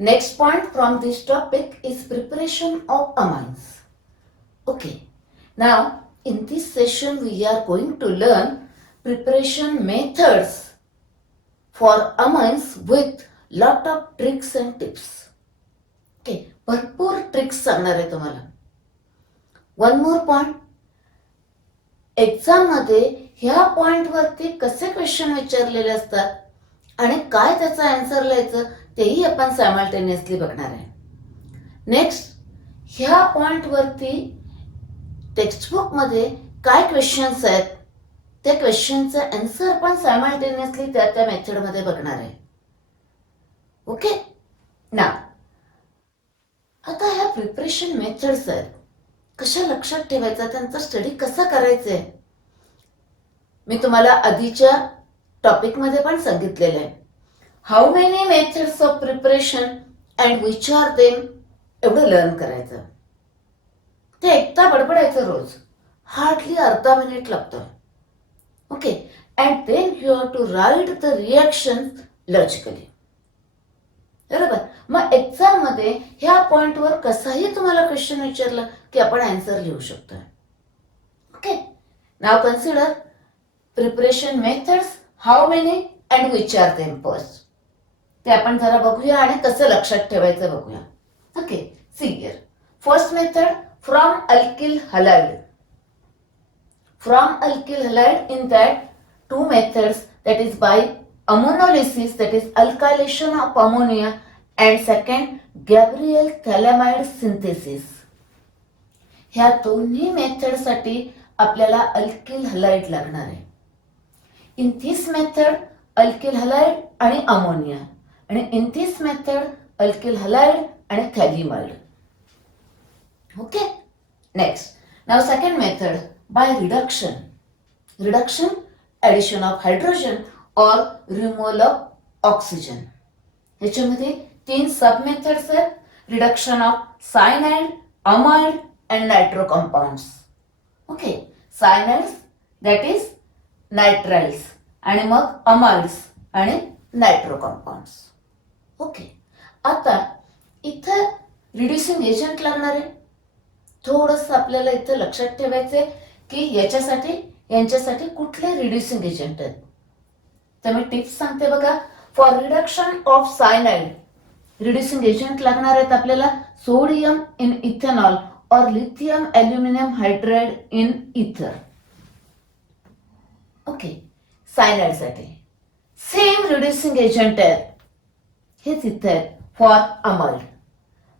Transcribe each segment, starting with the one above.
Next point from this topic is preparation of amines. Okay, now in this session we are going to learn preparation methods for amines with lot of tricks and tips. Okay, भरपूर ट्रिक्स सांगणार आहे तुम्हाला. One more point, exam मध्ये ह्या पॉइंट वरती कसे क्वेश्चन विचारलेले असतात आणि काय त्याचा आन्सर लिहायचं तेही आपण सायमल्टेनियसली बघणार आहे. नेक्स्ट, ह्या पॉइंट वरती टेक्स्टबुक मध्ये काय क्वेश्चन्स आहेत त्या क्वेश्चनचा आन्सर पण सायमल्टेनियसली त्या मेथड मध्ये बघणार आहे. ओके, ना आता ह्या प्रिपरेशन मेथड्स आहेत, कशा लक्षात ठेवायचा, त्यांचा स्टडी कसा करायचा आहे मी तुम्हाला आधीच्या टॉपिक मध्ये पण सांगितलेलं आहे. How many methods of preparation and which are them एवढं लर्न करायचं. ते एकदा बडबडायचं रोज, हार्डली अर्धा मिनिट लागतो. Okay, and then you have to write the reaction logically. बरोबर. मग एक्झाम मध्ये ह्या पॉइंटवर कसाही तुम्हाला क्वेश्चन विचारला की आपण आन्सर लिहू शकतो. Okay, now consider preparation methods, how many and which are them first. ते आपण जरा बघूया आणि कसं लक्षात ठेवायचं बघूया. Okay, see here. First method, from alkyl halide. From alkyl halide, in that two methods, that is by ammonolysis, that is alkylation of ammonia, and second Gabriel phthalimide synthesis. ह्या दोन्ही मेथड साठी आपल्याला अल्किल हलाइड लागणार आहे. In this method alkyl halide आणि ammonia, आणि in this method alkyl halide आणि phthalimide. Okay, next. Now second method, by reduction. Reduction, addition of hydrogen or removal of oxygen. ह्याच्यामध्ये तीन सब मेथड्स आहेत. Reduction of cyanide, amide and nitro compounds. Okay, cyanides that is nitriles आणि मग amides आणि nitro compounds. Okay, आता इथं reducing agent लागणार आहे. थोडंसं आपल्याला इथं लक्षात ठेवायचंय की यांच्यासाठी कुठले रिड्युसिंग एजंट आहेत. तर मी टिप्स सांगते बघा. For reduction of cyanide reducing agent लागणार आहेत आपल्याला सोडियम इन इथेनॉल और lithium aluminium hydride in ether. Okay, cyanide साठी सेम रिड्युसिंग एजंट आहेत, हेच इथे आहेत फॉर अमाइड.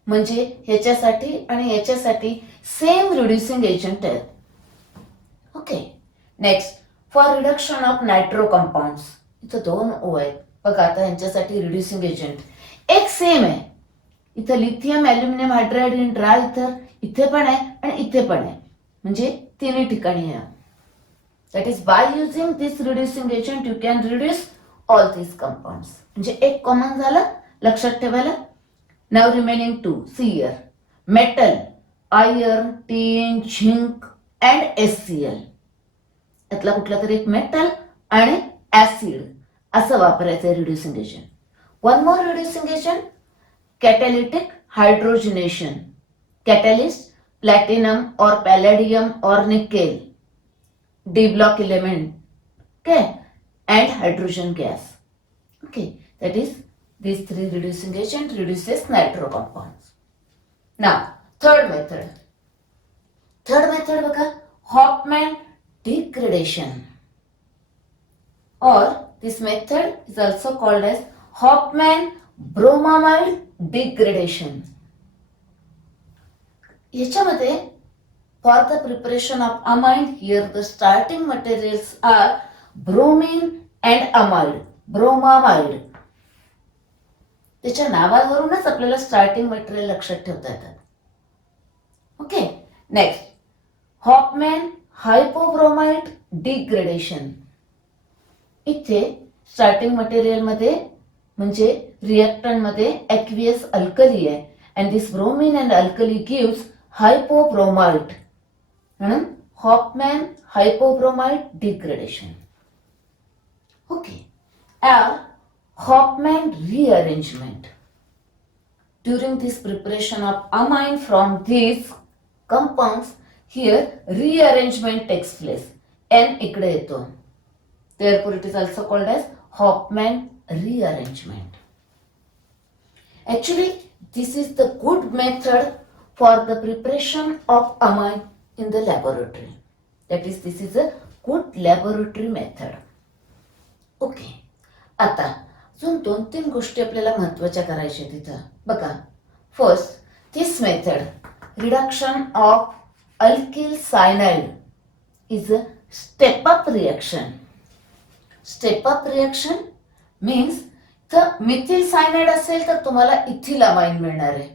म्हणजे ह्याच्यासाठी आणि याच्यासाठी सेम रिड्युसिंग एजंट आहेत. Okay, next, for reduction of nitro compounds. इथं दोन ओ आहेत बघा. आता यांच्यासाठी रिड्युसिंग एजंट एक सेम आहे. इथं lithium aluminium hydride in dry ether इथे पण आहे आणि इथे पण आहे, म्हणजे तिन्ही ठिकाणी आहे. That is by using this reducing agent you can reduce all this compounds. म्हणजे एक कॉमन झालं लक्षात ठेवायला. Now remaining to, see here. Metal, iron, tin, zinc and HCl. यातला कुठला तरी एक मेटल आणि ऍसिड असं वापरायचं reducing agent. One more reducing agent, catalytic hydrogenation. Catalyst, platinum और पॅलेडियम और nickel, D block element. Okay, and hydrogen gas. Okay, that is these three reducing agent reduces nitro compounds. Now third method बघा, Hofmann degradation, or this method is also called as Hofmann bromamide degradation. ह्याच्यामध्ये for the preparation of amine, here the starting materials are bromine and amide, bromamide. त्याच्या नावावरूनच आपल्याला starting material लक्षात ठेवता येतात. Okay, next, Hofmann hypobromide degradation. इथे starting material मध्ये म्हणजे रिएक्टंट मध्ये ॲक्वियस अल्कली आहे and this bromine and alkali gives hypobromide, म्हणून Hofmann hypobromide degradation. Okay, Hofmann rearrangement. during this preparation of amine from these compounds, here rearrangement takes place. N इकडे येतो. Therefore, it is also called as Hofmann rearrangement. Actually, this is the good method for the preparation of amine in the laboratory. That is, this is a good laboratory method. Okay. आता अजून 2-3 गोष्टी आपल्याला महत्त्वाच्या करायच्या तिथं. बघा, first, this method reduction of alkyl cyanide is a step up reaction. Step up reaction means तर मिथिल सायनाइड असेल तर तुम्हाला इथिल अमाइन मिळणार आहे.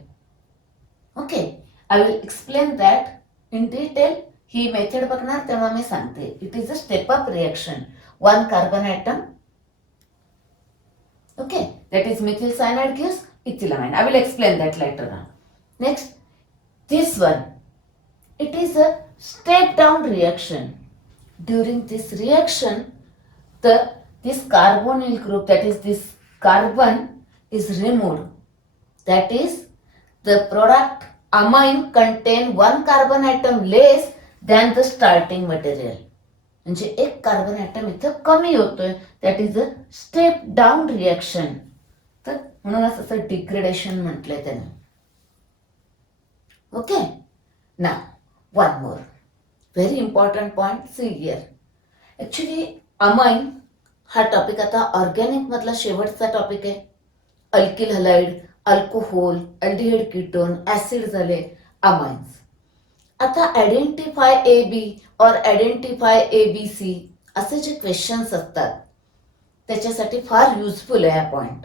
Okay, I will explain that in detail. ही मेथड बघणार तेव्हा मी सांगते. It is a step up reaction. 1 carbon atom. Okay, that is methyl cyanide gives ethylamine. I will explain that later on. Next, this one, it is a step down reaction. During this reaction, this carbonyl group, that is this carbon is removed. That is, the product amine contain 1 carbon atom less than the starting material. म्हणजे एक carbon atom इथं कमी होतोय. That is a step down reaction. तर म्हणूनच असं डिग्रेडेशन म्हटलंय त्याने. ओके, ना one more very important point. See here, actually amine हा टॉपिक आता ऑर्गॅनिक मधला शेवटचा टॉपिक आहे. Alkyl halide, alcohol, aldehyde ketone, acid झाले, अमाइन्स. आता आयडेंटिफाय ए बी और आयडेंटिफाय ए बी सी असे जे क्वेश्चन्स असतात त्याच्यासाठी फार युजफुल आहे हा पॉइंट.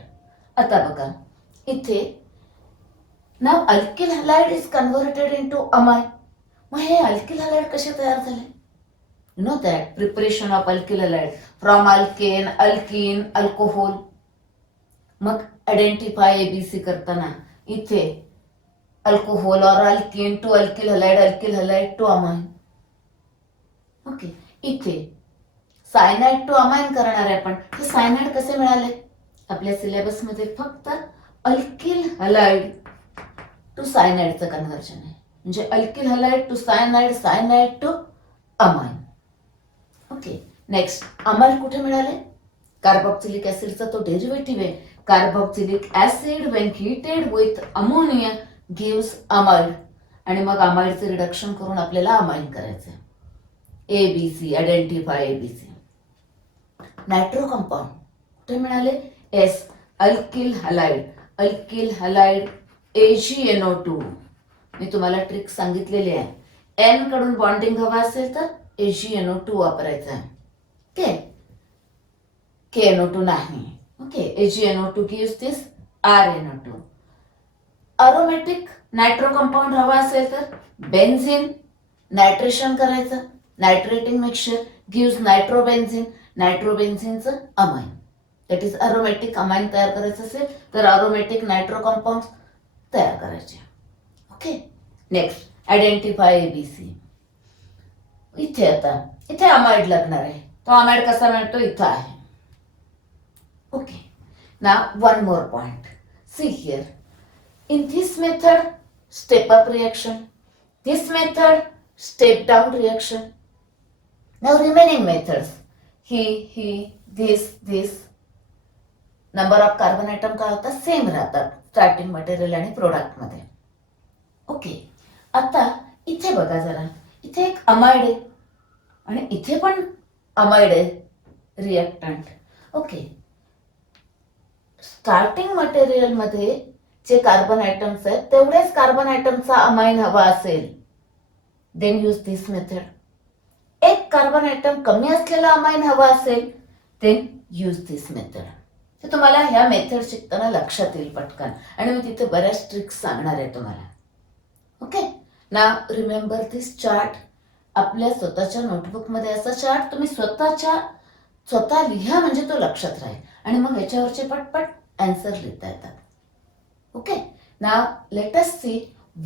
आता बघा, इथे now alkyl halide is converted into amine. मग हे अल्किल हलाइड कसे तयार झाले? You know that preparation of alkyl halide from alkane, alkene, alcohol. मग आयडेंटिफाय ए बी सी करताना इथे अल्कोहोल और alkene to alkyl halide to amine. Okay, इथे सायनाइड टू अमाइन करणार आहे आपण. हे सायनाइड कसे मिळाले? आपल्या सिलेबस मध्ये फक्त अल्किल हलाइड टू सायनाइडचं कन्व्हर्जन आहे. म्हणजे alkyl halide to cyanide, cyanide to amine. Okay, next, amide कुठे मिळाले? कार्बोक्सिलिक ऍसिडचा तो डेरिव्हेटिव्ह आहे. Carboxylic acid when heated with ammonia gives amide. आणि मग अमाइडचे रिडक्शन करून आपल्याला अमाइन करायचं. A B C, identify A B C. Nitro compound कुठे मिळाले? S, alkyl halide AgNO2. मी तुम्हाला ट्रिक सांगितलेली आहे. एन कडून बॉन्डिंग हवा असेल तर AgNO2 वापरायचा आहे. ओके, KNO2 नाही. Okay, AgNO2 gives this RNO2. Aromatic nitro compound हवा असेल तर बेन्झिन नायट्रेशन करायचं. Nitrating mixture gives nitrobenzene. नायट्रोबेन्झिनचं amine. That is aromatic amine तयार करायचं असेल तर अरोमॅटिक नायट्रो कंपाऊंड तयार करायचे. Okay, next, identify A B C. इथे आता इथे अमाइड लागणार आहे. तो अमाइड कसा मिळतो? इथं आहे. ओके, नाव one more point. See here, in this method step up reaction, this method step down reaction. Now remaining methods, he, this number of carbon atom काय होतात? सेम राहतात स्टार्टिंग मटेरियल आणि प्रोडक्ट मध्ये. ओके, आता इथे बघा जरा, इथे एक अमाइड आहे आणि इथे पण अमाइड आहे रिएक्टंट. ओके, स्टार्टिंग मटेरियल मध्ये जे कार्बन आयटम्स आहेत तेवढेच कार्बन आयटमचा अमाइन हवा असेल देन यूज दिस मेथड. एक कार्बन आयटम कमी असलेला अमाइन हवा असेल देन यूज दिस मेथड. हे तुम्हाला ह्या मेथड शिकताना लक्षात येईल पटकन. आणि मी तिथे बऱ्याच ट्रिक्स सांगणार आहे तुम्हाला. ओके, नाव रिमेंबर दिस चार्ट. आपल्या स्वतःच्या नोटबुकमध्ये असा चार्ट तुम्ही स्वतः लिहा म्हणजे तो लक्षात राहील. आणि मग याच्यावरचे पटपट आन्सर लिहिता येतात. Okay, now let us see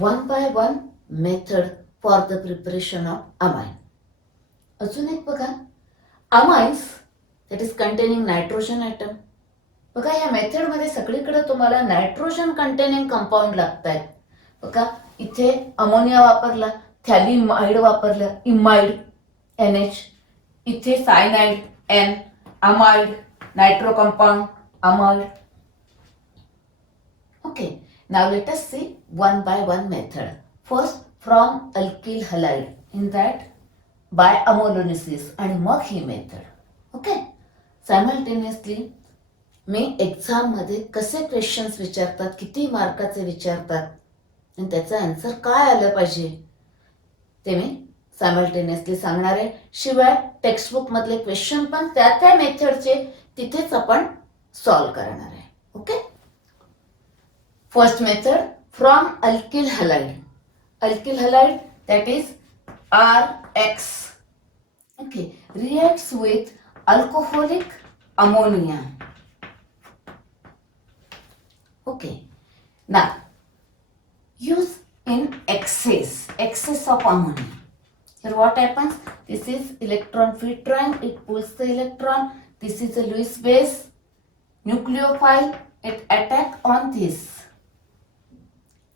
one by one method for the preparation of amine. अजून एक बघा, amines that is containing nitrogen atom. बघा या मेथडमध्ये सगळीकडे तुम्हाला नायट्रोजन कंटेनिंग कंपाऊंड लागत आहेत. बघा इथे अमोनिया वापरला, थॅलिमाइड वापरलं, इमाइड NH, इथे cyanide N, amide, nitro compound amide. Okay, now let us see one by one method. First from alkyl halide, in that by ammonolysis आणि मग ही मेथड. ओके, सायमल्टेनियसली मी एक्झाममध्ये कसे क्वेश्चन्स विचारतात, किती मार्काचे विचारतात आणि त्याचा आन्सर काय आलं पाहिजे ते मी सायमल्टेनियसली सांगणार आहे. शिवाय टेक्स्टबुक मधले क्वेश्चन पण त्या मेथडचे तिथेच आपण सॉल्व करणार आहे. Okay, first method from alkyl halide. Alkyl halide, that is RX. Okay, reacts with alcoholic ammonia. Okay, now use in excess of ammonia. Here what happens? This is electron feed triangle, it pulls the electron. This is a Lewis base nucleophile, it attack on this.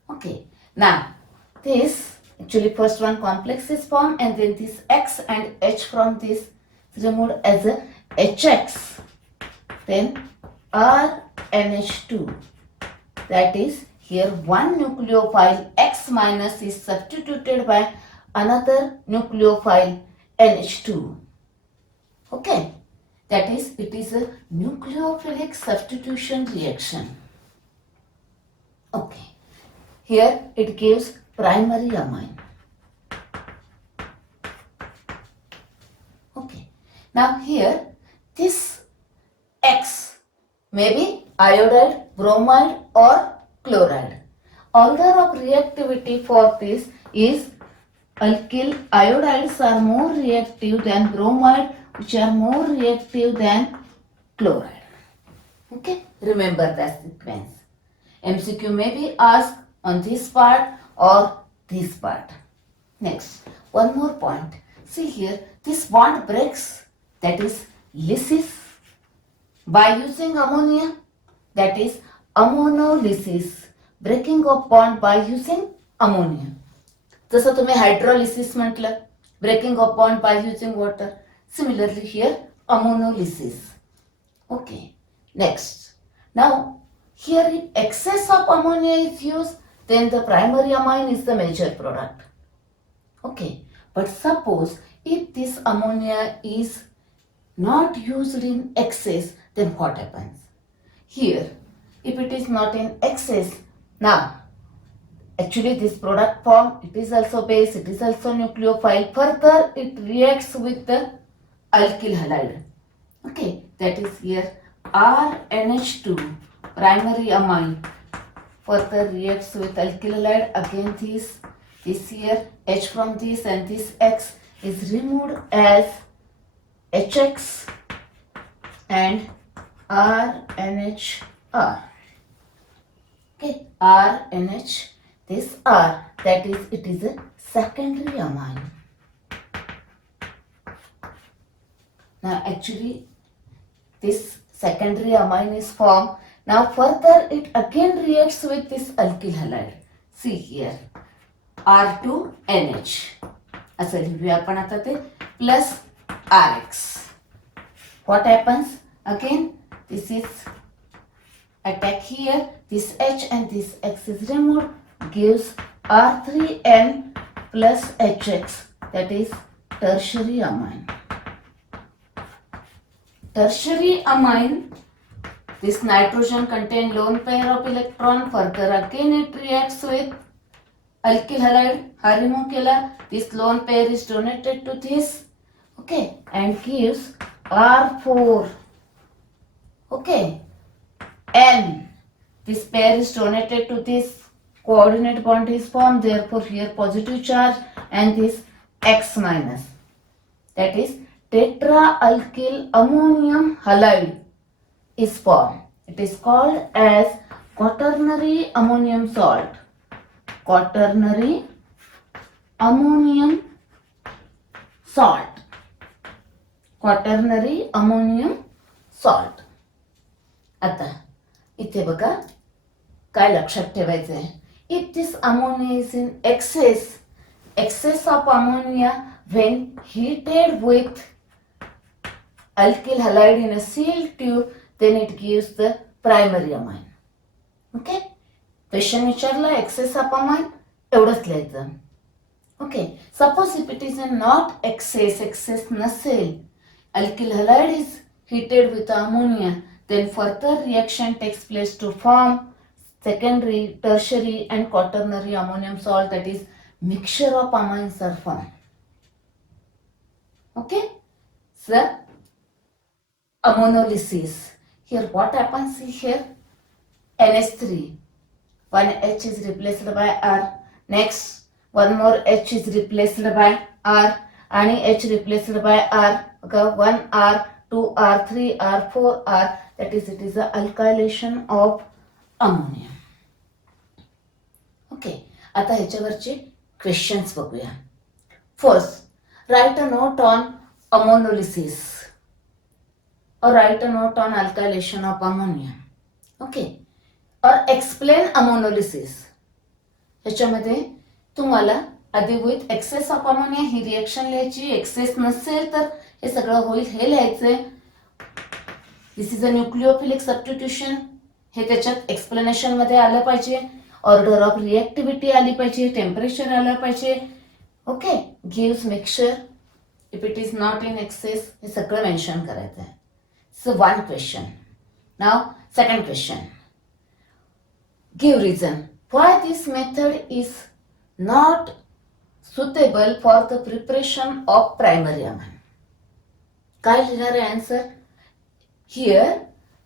Okay, now this actually first one complex is formed and then this X and H from this is removed as a HX, then RNH2, that is here one nucleophile X minus is substituted by another nucleophile NH2. Okay, that is it is a nucleophilic substitution reaction. Okay, here it gives primary amine. Okay, now here this X may be iodide, bromide or chloride. Order of reactivity for this is alkyl iodides are more reactive than bromide, which are more reactive than chloride. Okay, remember that sequence. MCQ may be asked on this part or this part. Next, one more point. See here, this bond breaks, that is lysis, by using ammonia, that is ammonolysis. Breaking of bond by using ammonia. जसं तुम्ही hydrolysis म्हटलं, breaking off bond by using water. Similarly here ammonolysis. Okay, next. Now here if excess of ammonia is used, then the primary amine is the major product. Okay, but suppose if this ammonia is not used in excess, then what happens? Here, if it is not in excess, now actually this product form, it is also base, it is also nucleophile. Further, it reacts with the alkyl halide. Okay, that is here RNH2, primary amine. Further reacts with alkyl halide. Again this here H from this and this X is removed as HX and RNHR. Okay, RNH, this R, that is it is a secondary amine. Now actually this secondary amine is formed. Now further it again reacts with this alkyl halide. See here R2NH असं लिहूया आपण आता ते plus RX. What happens? Again this is attack here, this H and this X is removed, gives R3N plus HX, that is tertiary amine. Tertiary amine, this nitrogen contain lone pair of electron. Further again it reacts with alkyl halide, ha remove केला, this lone pair is donated to this, okay, and gives R4. Okay, N, this pair is donated to this, coordinate bond is formed, therefore here positive charge, and this X minus, that is tetraalkyl ammonium halide is formed. It is called as quaternary ammonium salt. Quaternary ammonium salt. Quaternary ammonium salt. आता इथे बघा काय लक्षात ठेवायचं आहे. If this ammonia is in excess of ammonia when heated with alkyl halide in a sealed tube, then it gives the primary amine. Okay, question विचारला excess of amine एवढंच लिहायचं. Okay, suppose if it is not excess नसेल, alkyl halide is heated with ammonia, then further reaction takes place to form secondary, tertiary and quaternary ammonium salt, that is mixture of amines are formed. Okay, so ammonolysis. Here what happens here? NH3, one H is replaced by R, next one more H is replaced by R, and H replaced by R, okay, 1R, 2R, 3R, 4R, that is it is the alkylation of ammonia. Okay, आता ह्याच्यावरचे क्वेश्चन्स बघूया. First, right a note on ammonolysis or write a note on alkylation of ammonia. Okay, or explain ammonolysis. ह्याच्यामध्ये तुम्हाला आधी with excess of ammonia ही reaction लिहायची, excess नसेल तर हे सगळं होईल हे लिहायचंय. This is a nucleophilic substitution, हे त्याच्यात एक्सप्लेनेशन मध्ये आलं पाहिजे. ऑर्डर ऑफ रिएक्टिव्हिटी आली पाहिजे, टेम्परेचर आलं पाहिजे. Okay, gives mixture if it is not in excess, हे सगळं मेन्शन करायचं आहे. So one question. Now second question. Give reason why this method is not suitable for the preparation of primary amine. काय लिहिणार आहे answer? Here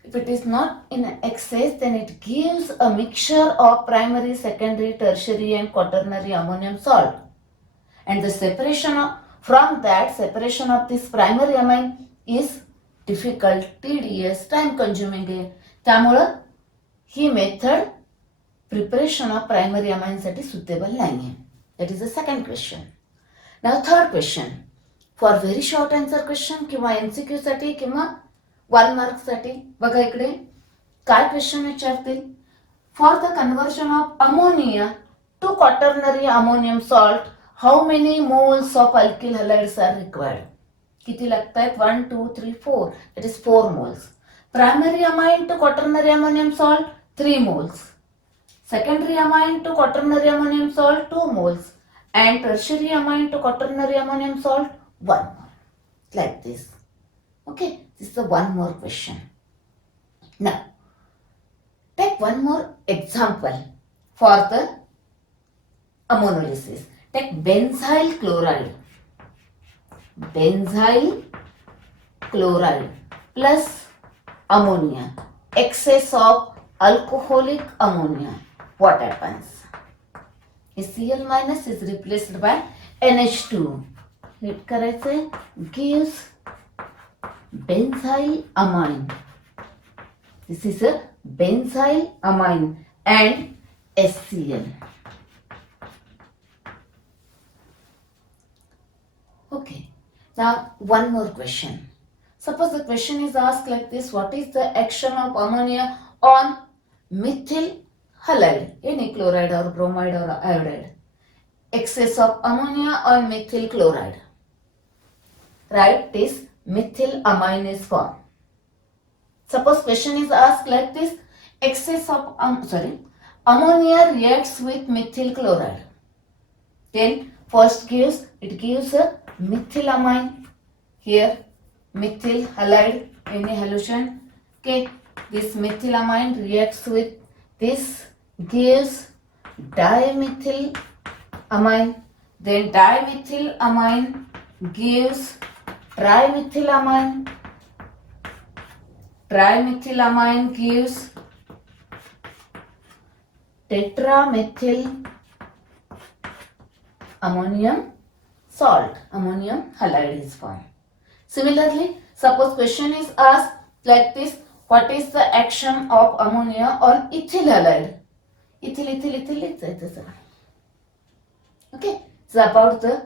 if it is not in excess, then it gives a mixture of primary, secondary, tertiary and quaternary ammonium salt, and the separation of this primary amine is difficult, tedious, time consuming आहे. त्यामुळं ही method preparation of primary amine साठी suitable नाही आहे. That is the second question. Now third question, for very short answer question किंवा MCQ साठी किंवा 1 मार्क साठी बघा इकडे काय क्वेश्चन विचारतील. For the conversion of ammonia to quaternary ammonium salt, how many moles of alkyl halides are required. किती लागत आहेत? 1 2 3 4, that is 4 moles. Primary amine to quaternary ammonium salt 3 moles, secondary amine to quaternary ammonium salt 2 moles, and tertiary amine to quaternary ammonium salt 1 mole, like this. Okay, this is the one more question. Now take one more example for the ammonolysis. Take benzyl chloride plus ammonia, excess of alcoholic ammonia. What happens? Cl minus is replaced by NH2. Hit करायचंय, gives benzyl amine. This is a benzyl amine and HCl. Okay. Now one more question. Suppose the question is asked like this: what is the action of ammonia on methyl halide, any chloride or bromide or iodide? Excess of ammonia on methyl chloride. Right, this methyl amine is formed. Suppose question is asked like this: excess of ammonia reacts with methyl chloride. Then first it gives a methylamine. Here methyl halide, any halogen. Okay, this methylamine reacts with this, gives dimethylamine. Then dimethylamine gives trimethylamine. Trimethylamine gives tetramethyl ammonium salt, ammonium halide is formed. Similarly, suppose question is asked like this: what is the action of ammonia on ethyl halide? Ethyl. Okay, it's about the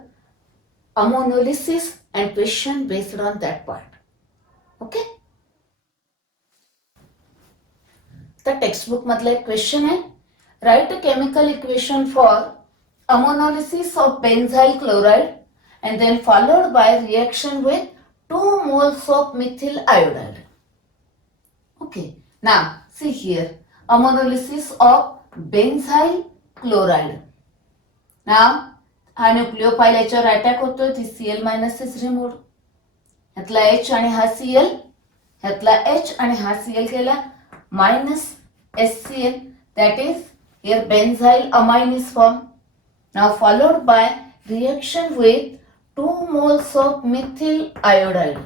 ammonolysis and question based on that part. Okay. तर टेक्स्टबुक मधला एक क्वेश्चन आहे. Right a chemical equation for ammonolysis of benzyl chloride and then followed by reaction with 2 moles of methyl iodide. Okay, now see here, ammonolysis of benzyl chloride. Now हा न्यूक्लिओफाइल याच्यावर अटॅक होतोय, ती Cl minus is removed. ह्यातला H आणि हा Cl, ह्यातला H आणि हा Cl केला minus HCl, that is here benzyl amine is formed. Now followed by reaction with 2 moles of methyl iodide.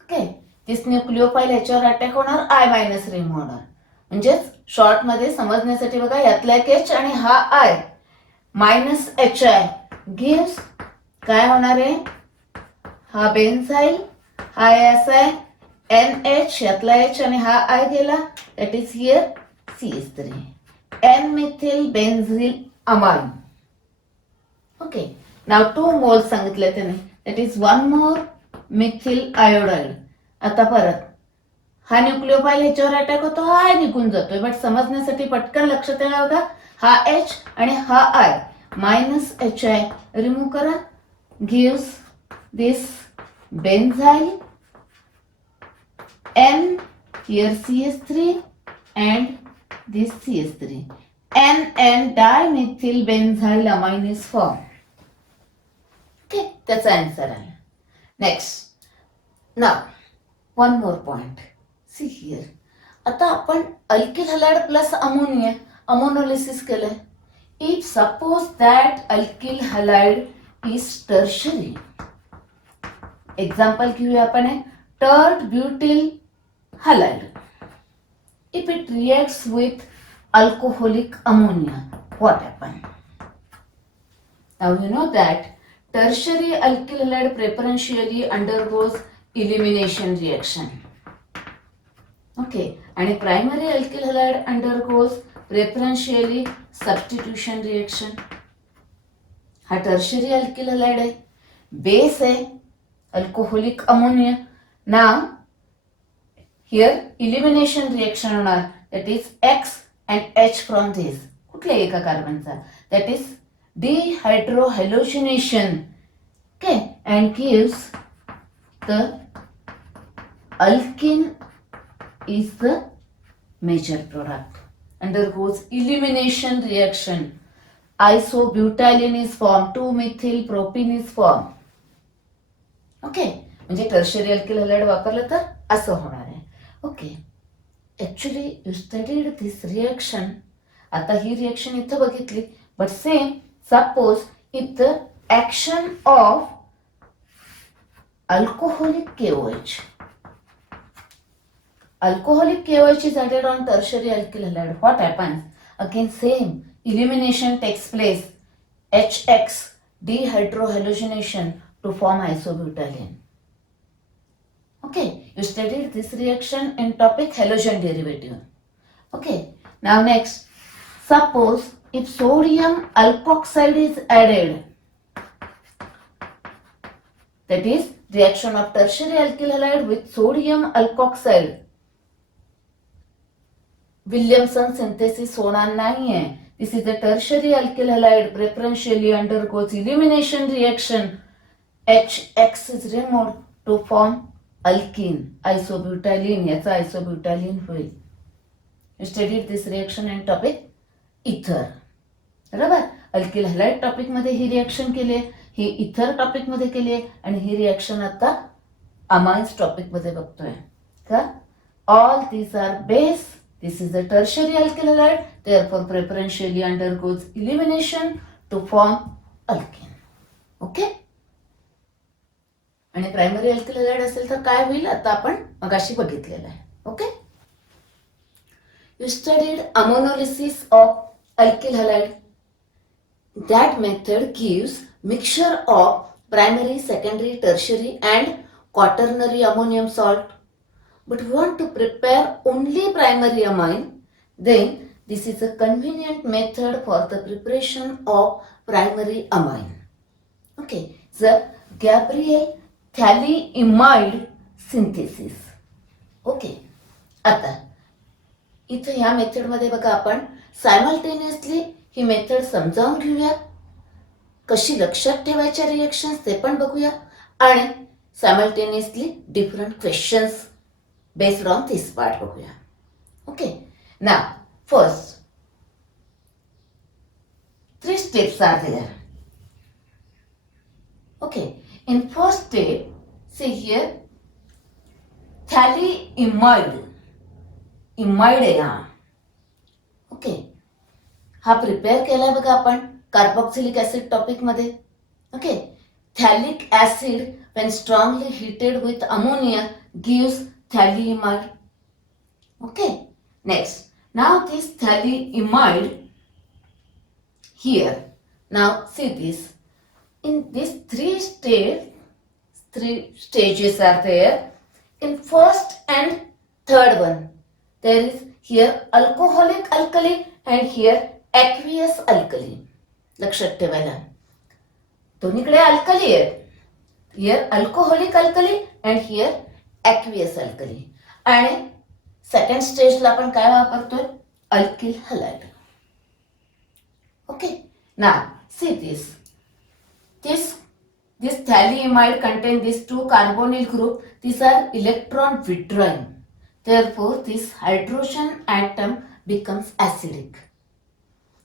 Okay, this nucleophile ह्याच्यावर अटॅक होणार, I मायनस रिंग होणार. म्हणजेच शॉर्ट मध्ये समजण्यासाठी बघा, यातला एक H आणि हा I मायनस HI गिव्स काय होणार आहे, हा बेन्झाईल, हा असा आहे NH, यातला H आणि हा I गेला, that is here CH3. N-methyl benzyl amine. Okay. Now 2 moles सांगितले त्याने, that is 1 more methyl iodide. आता परत हा न्यूक्लिओफाइल ह्याच्यावर अटॅक होतो, हा I निघून जातोय, बट समजण्यासाठी पटकन लक्षात येणार बघा, हा H आणि हा I मायनस HI रिमूव्ह करा, gives this benzyl N, here CH3 and this CH3. N dimethyl benzyl amine is formed. Okay, that's the answer. Next, now one more point. See here. आता आपण alkyl halide plus ammonia ammonolysis केलंय. If suppose that alkyl halide is tertiary. Example घेऊया आपण आहे tert butyl halide. If it reacts with alcoholic ammonia, what happens? Now you know that tertiary alkyl halide preferentially undergoes elimination reaction. Okay, and primary alkyl halide undergoes preferentially substitution reaction. हा tertiary alkyl halide आहे, base आहे alcoholic ammonia. Now here elimination reaction होणार, that is X and H from this, कुठल्या एका कार्बनचा, that is dehydrohallucination. Okay, and gives the alkene is the major product, undergoes elimination reaction, isobutylene is formed, 2-methyl propene is formed. Okay, म्हणजे tertiary alkyl halide वापरलं तर असं होणार आहे. Okay, actually you studied this reaction. आता ही रिएक्शन इथं बघितली, but same suppose if the action of alcoholic KOH, alcoholic KOH is added on tertiary alkyl halide, what happens? Again same elimination takes place, HX dehydrohallucination to form isobutylene. Okay, you studied this reaction in topic halogen derivative. Okay, now next, suppose if sodium alkoxide is added, that is reaction of tertiary alkyl halide with sodium alkoxide, Williamson synthesis होणार नाहीये. This is the tertiary alkyl halide preferentially undergoes elimination reaction, HX is removed to form alkene, isobutylene, याचा isobutylene होईल. You studied this reaction in topic ether. बरोबर, alkyl halide topic मध्ये ही रिएक्शन केली, ही ether topic मध्ये केली आणि ही रिएक्शन आता अमाइन्स टॉपिक मध्ये बघतोय का. All these are base. This is the tertiary alkyl halide, therefore preferentially undergoes elimination to form alkene. Okay? आणि प्रायमरी अल्किल हलाइड असेल तर काय होईल आता आपण मगाशी बघितलेलं आहे. Okay, you studied ammonolysis of alkyl halide. That method gives mixture of primary, secondary, tertiary and quaternary ammonium salt. But we want to prepare only primary amine, then this is a convenient method for the preparation of primary amine. Okay, the Gabriel phthalimide synthesis. Okay, आता इथं ह्या मेथडमध्ये बघा आपण सायमल्टेनियसली ही मेथड समजावून घेऊया, कशी लक्षात ठेवायच्या रिएक्शन्स ते पण बघूया, आणि simultaneously different questions based on this part बघूया. Okay, now first 3 steps are there. Okay, in first step, see here, phthalimide, imide आहे हा. ओके, हा प्रिपेअर केलाय बघा आपण कार्बोक्सिलिक ऍसिड टॉपिक मध्ये. Okay, phthalic acid when strongly heated with ammonia gives phthalimide. Okay, next, now this phthalimide here, now see this, in these three stages are there. In first and third one, there is here alcoholic alkali and here aqueous alkali. लक्षात ठेवायला, दोन्हीकडे अल्कली आहेत. Here alcoholic alkali and here aqueous alkali. आणि सेकंड स्टेजला आपण काय वापरतोय, alkyl halide. Okay, now see this phthalimide contain these 2 carbonyl group. These are electron withdrawing. Therefore, this hydrogen atom becomes acidic.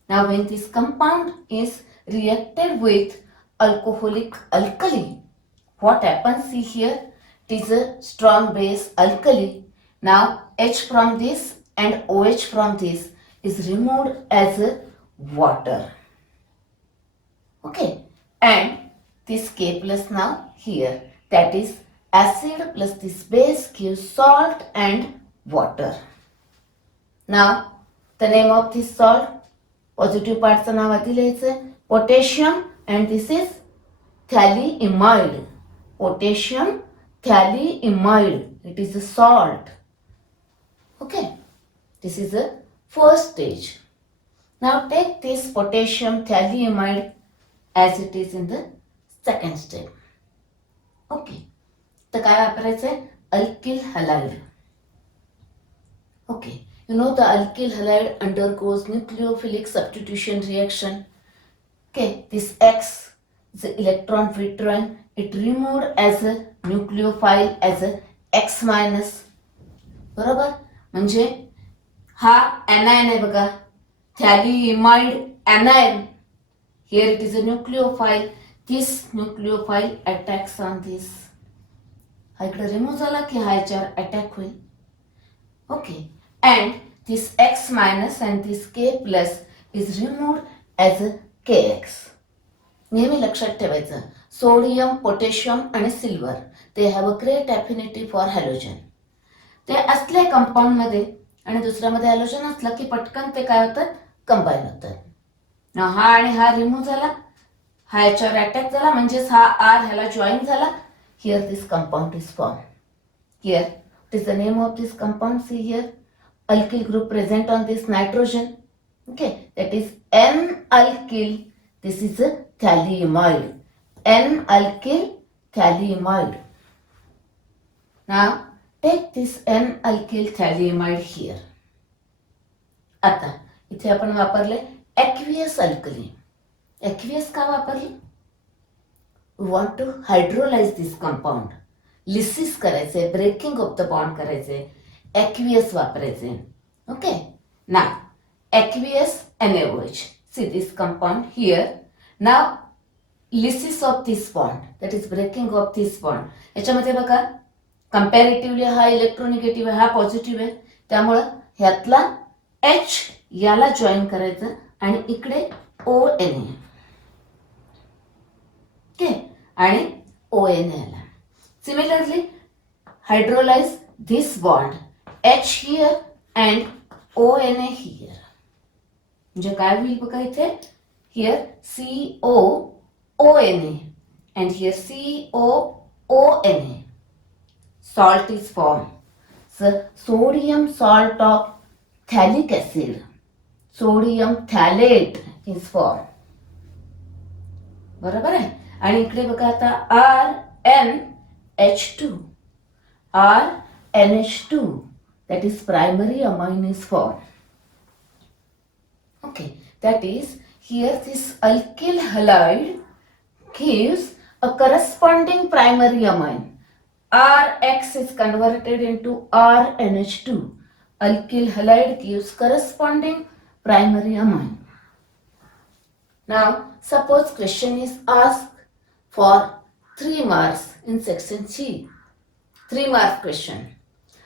Now, when this compound is reacted with alcoholic alkali, what happens? See here, it is a strong base alkali. Now, H from this and OH from this is removed as a water. Okay, and this K plus now here, that is acid plus this base gives salt and water. Now, the name of this salt, positive पार्टचं नाव आधी लिहायचं, potassium, and this is phthalimide. Potassium phthalimide, it is a salt. Okay, this is the first stage. Now take this potassium phthalimide as it is in the second step. Okay, तर काय वापरायचंय, alkyl halide. Okay, you know the alkyl halide undergoes nucleophilic substitution reaction. Okay, this X is electron withdrawing, it removed as a nucleophile as a X minus. बरोबर, म्हणजे हा anion आहे बघा, phthalimide anion. Here it is a nucleophile. This nucleophile attacks on this. हा इकडे रिमूव्ह झाला की हा याच्यावर अटॅक होईल. Okay, and this X minus and this K plus is removed as a KX. नेहमी लक्षात ठेवायचं, सोडियम, पोटॅशियम आणि silver, they have a great affinity for halogen. ते असले कंपाऊंड मध्ये आणि दुसऱ्यामध्ये हॅलोजन असलं की पटकन ते काय होतात, कंबाईन होतात. हा आणि हा रिमूव्ह झाला, हा याच्यावर अटॅक झाला, म्हणजेच हा आर ह्याला जॉईन झाला. Here this compound is form. Here it is the name of this compound. See here, alkyl group present on this nitrogen. Okay, that is N-alkyl. This is a phthalimide. N-alkyl phthalimide. Now take this N-alkyl phthalimide here. आता इथे आपण वापरले aqueous alkali. Aqueous का वापरले? We want to hydrolyze this compound. Lysis करायचे, breaking of the bond करायचे, aqueous वापरायचे. Okay, now aqueous NaOH. See this compound here. Now lysis of this bond, that is breaking of this bond. याच्यामध्ये बघा कंपॅरेटिव्हली हा इलेक्ट्रोनिगेटिव्ह आहे, हा पॉझिटिव्ह आहे, त्यामुळं ह्यातला H याला जॉईन करायचं आणि इकडे ONA. ओके, आणि ONA ला. Similarly hydrolyze this bond H here and ONA here. म्हणजे काय होईल बघा इथे, here COONA and here COONA. Salt is formed. So sodium salt of phthalic acid, sodium phthalate is formed. बरोबर आहे. आणि इकडे बघा आता RNH2, RNH2, that is primary amine is formed. Okay, that is here this alkyl halide gives a corresponding primary amine. Rx is converted into RNH2. Alkyl halide gives corresponding primary amine. Now, suppose question is asked for 3 marks in section C. 3-mark question.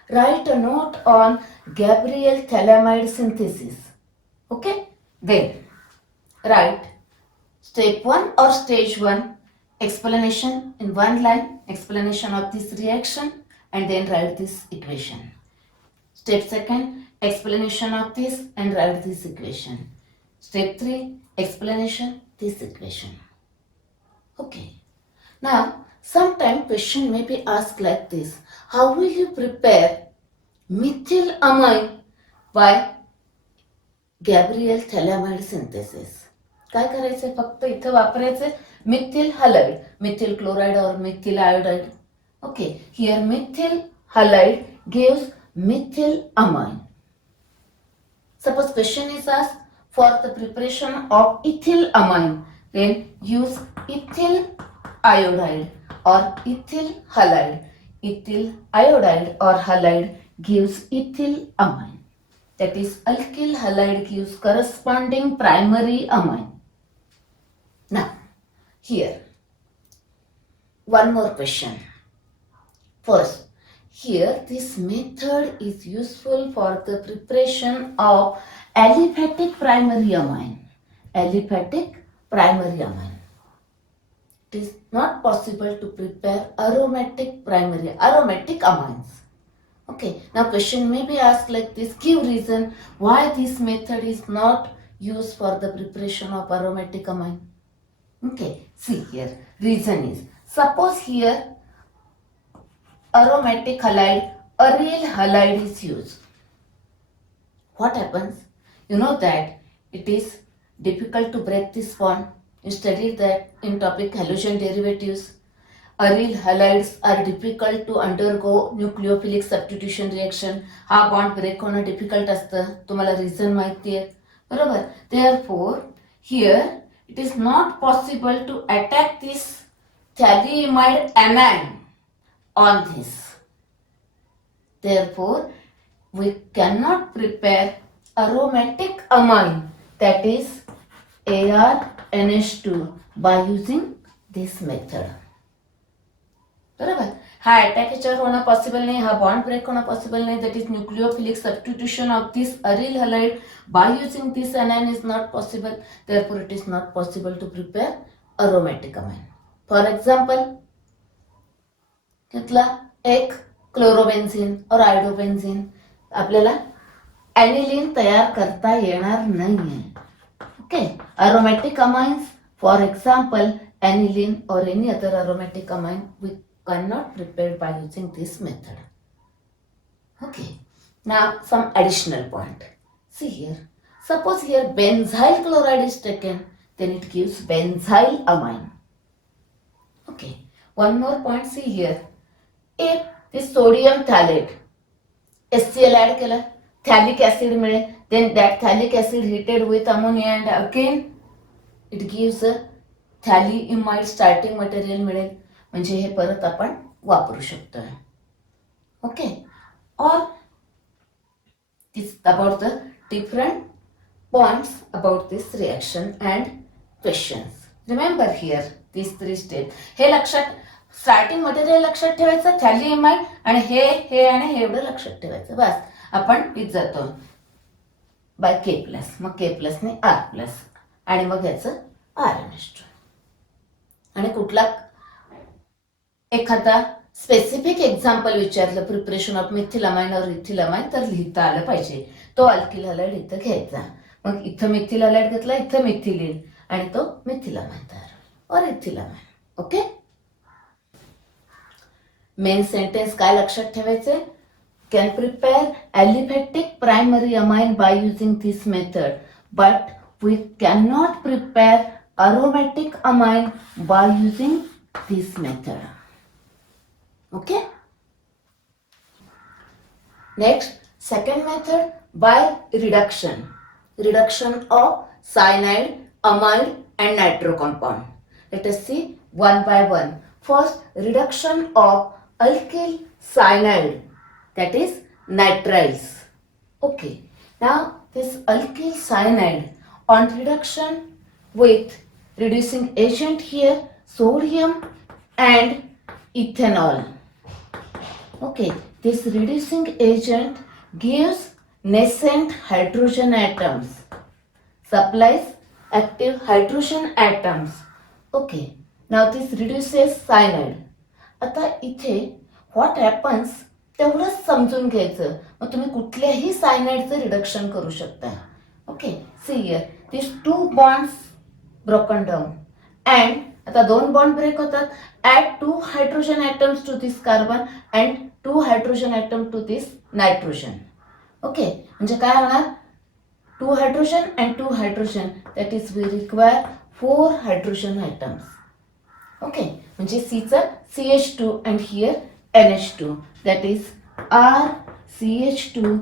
Write a note on Gabriel phthalimide synthesis. Okay? Then, write step 1 or stage 1 explanation in 1 line, explanation of this reaction, and then write this equation. Step 2, explanation of this and write this equation. Step 3, explanation this equation. Okay. Now, sometime question may be asked like this. How will you prepare methyl amine by Gabriel phthalimide synthesis? काय करायचंय? फक्त इथं वापरायचंय methyl halide, methyl chloride or methyl iodide. Okay, here methyl halide gives methyl amine. Suppose question is asked for the preparation of ethyl amine, then use ethyl iodide or ethyl halide. Ethyl iodide or halide gives ethyl amine. That is, alkyl halide gives corresponding primary amine. Now, here, one more question. First, here this method is useful for the preparation of aliphatic primary amine. Aliphatic primary amine. It is not possible to prepare aromatic amines. Okay, now question may be asked like this. Give reason why this method is not used for the preparation of aromatic amine. Okay, see here, reason is, suppose here aromatic halide, aryl halide is used. What happens? You know that it is difficult to break this bond. You studied that in topic halogen derivatives. Aryl halides are difficult to undergo nucleophilic substitution reaction. हा bond break होणं difficult असतं. तुम्हाला reason माहिती आहे. बरोबर? Therefore, here it is not possible to attack this phthalimide amine on this. Therefore, we cannot prepare aromatic amine, that is ArNH2, by using this method. बरोबर? हा अटॅक याच्यावर होणं पॉसिबल नाही, हा बॉन्ड ब्रेक होणं पॉसिबल नाही. That is nucleophilic substitution of this aryl halide by using this amine is not possible. Therefore it is not possible to prepare aromatic amine. For example, घेतला एक क्लोरोबेन्झिन और आयोडोबेन्झिन, आपल्याला ॲनिलीन तयार करता येणार नाहीये. Okay, aromatic amines, for example aniline or any other aromatic amine, we cannot prepare by using this method. Okay, now some additional point. See here, suppose here benzyl chloride is taken, then it gives benzyl amine. Okay, one more point, see here, if this sodium phthalate HCl add केला, phthalic acid मिळेल, then that phthalic acid heated with ammonia and again it gives a phthalimide starting material मिळेल, म्हणजे हे परत आपण वापरू शकतोय. ओके, और this about the different points about this reaction and questions. Remember here these 3 steps. हे लक्षात, स्टार्टिंग मटेरियल लक्षात ठेवायचं, थॅलिएमाइड, आणि हे आणि हे एवढं लक्षात ठेवायचं. बस, आपण इथं जातो बाय K+, मग K+ ने R+, आणि मग याचं RNH2. आणि कुठला एखादा स्पेसिफिक एक्झाम्पल विचारलं प्रिपरेशन ऑफ मिथिल अमाइन और इथिल अमाइन, तर लिहिता आलं पाहिजे. तो अल्किल हलाइड इथं घ्यायचा, मग इथं मिथिल हलाइड घेतला, इथं मिथिलीन, आणि तो मिथिल अमाइन तयार और ethyl amine. Okay, main sentence काय लक्षात ठेवायचे? Can prepare aliphatic primary amine by using this method, but we can not prepare aromatic amine by using this method. Okay, next Second method, by reduction. Reduction of cyanide, amide and nitro compound. Let us see one by one. First, reduction of alkyl cyanide, that is nitriles. Okay, now this alkyl cyanide on reduction with reducing agent here, sodium and ethanol. Okay, this reducing agent gives nascent hydrogen atoms, supplies active hydrogen atoms. Okay, now this reduces cyanide. आता इथे what happens तेवढंच समजून घ्यायचं. मग तुम्ही कुठल्याही सायनाइडचं reduction करू शकता. Okay, see here this 2 bonds broken down and आता 2 बॉन्ड ब्रेक होतात. Add 2 hydrogen atoms to this carbon and 2 hydrogen atom to this nitrogen. Okay, म्हणजे काय होणार, 2 hydrogen and 2 hydrogen, that is we require 4 hydrogen atoms. Okay, म्हणजे सीचं CH2 and here NH2, that is RCH2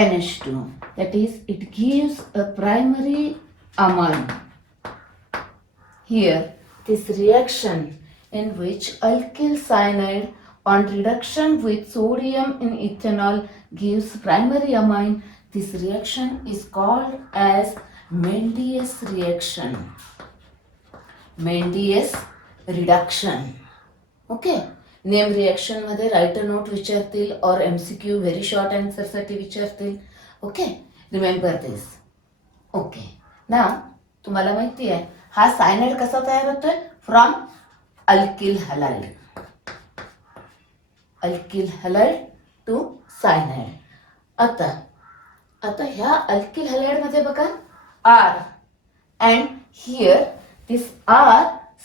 NH2, that is it gives a primary amine. Here this reaction in which alkyl cyanide on reduction with sodium in ethanol gives primary amine, this reaction is called as Mende's reaction. Mende's reduction. Okay, name reaction मध्ये right a note विचारतील और MCQ very short answer साठी विचारतील. Okay, remember this. Okay, ना तुम्हाला माहिती आहे हा सायनाइड कसा तयार होतोय, from alkyl halide. Alkyl halide to cyanide. आता ह्या अल्किल हलाइड मध्ये बघा R and here this R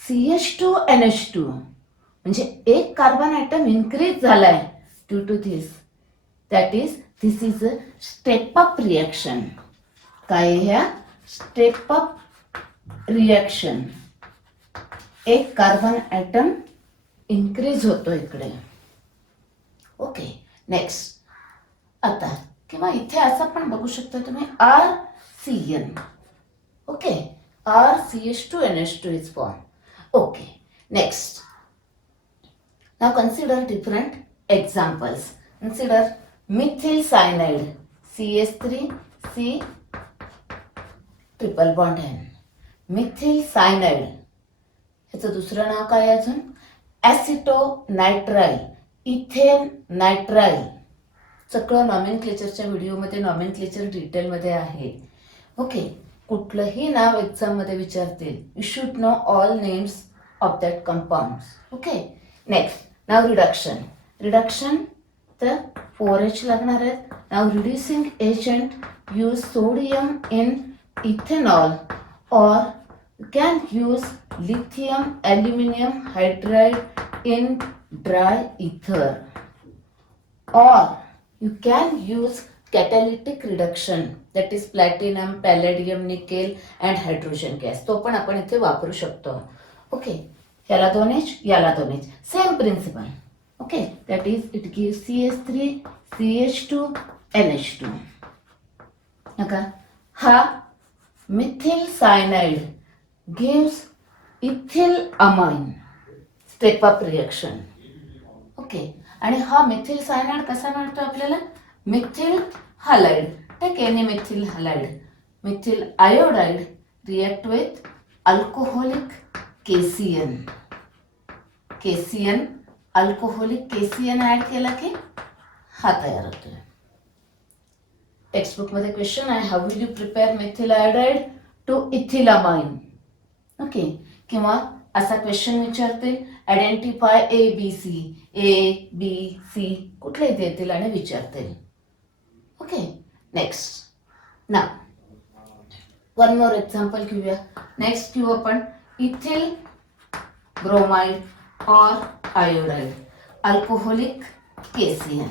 CH2 NH2, म्हणजे एक कार्बन ॲटम इन्क्रीज झालाय due to this. That is this is a step up reaction. काय ह्या स्टेप अप रिॲक्शन, एक कार्बन ॲटम इन्क्रीज होतो इकडे. Okay, next. आता किंवा इथे असं पण बघू शकता तुम्ही RCN. Okay, RCH2 NH2 is form. Okay, next. Now consider different examples. Consider methyl cyanide, CH3C triple bond N. Methyl cyanide. ह्याचं दुसरं नाव काय अजून, ॲसिटोनायट्राइल, इथेन नायट्राइल. सगळं नॉमेनक्लेचरच्या व्हिडिओमध्ये नॉमेनक्लेचर डिटेलमध्ये आहे. ओके, कुठलंही नाव एक्झाममध्ये विचारतील. You should know all names of that compounds. Okay, next. Now reduction तर 4H लागणार आहेत. Now reducing agent use sodium in ethanol और you can use lithium aluminium hydride in dry ether और you can use catalytic reduction, that is platinum, palladium, nickel and hydrogen gas. तो पण आपण इथे वापरू शकतो. ओके, याला 2H, याला 2H, same principle. Okay, that is it gives CH3 CH2 NH2. नका, हा methyl cyanide gives ethyl amine, step up reaction. Okay, आणि हा मिथिल सायनाइड कसा मिळतो आपल्याला, methyl halide. Take any methyl halide. Methyl iodide react with alcoholic KCN. KCN, alcoholic KCN add केला की हा तयार होतोय. टेक्स्टबुक मध्ये क्वेश्चन आहे, how will you prepare methyl iodide to ethylamine. Okay, किंवा असा क्वेश्चन विचारतील, आयडेंटिफाय ABC, ABC कुठले देतील आणि विचारतील. Okay, next. ना वन मोर एक्झाम्पल घेऊया. नेक्स्ट घेऊ आपण इथिल ब्रोमाइड और आयोडाइड, अल्कोहोलिक KCN.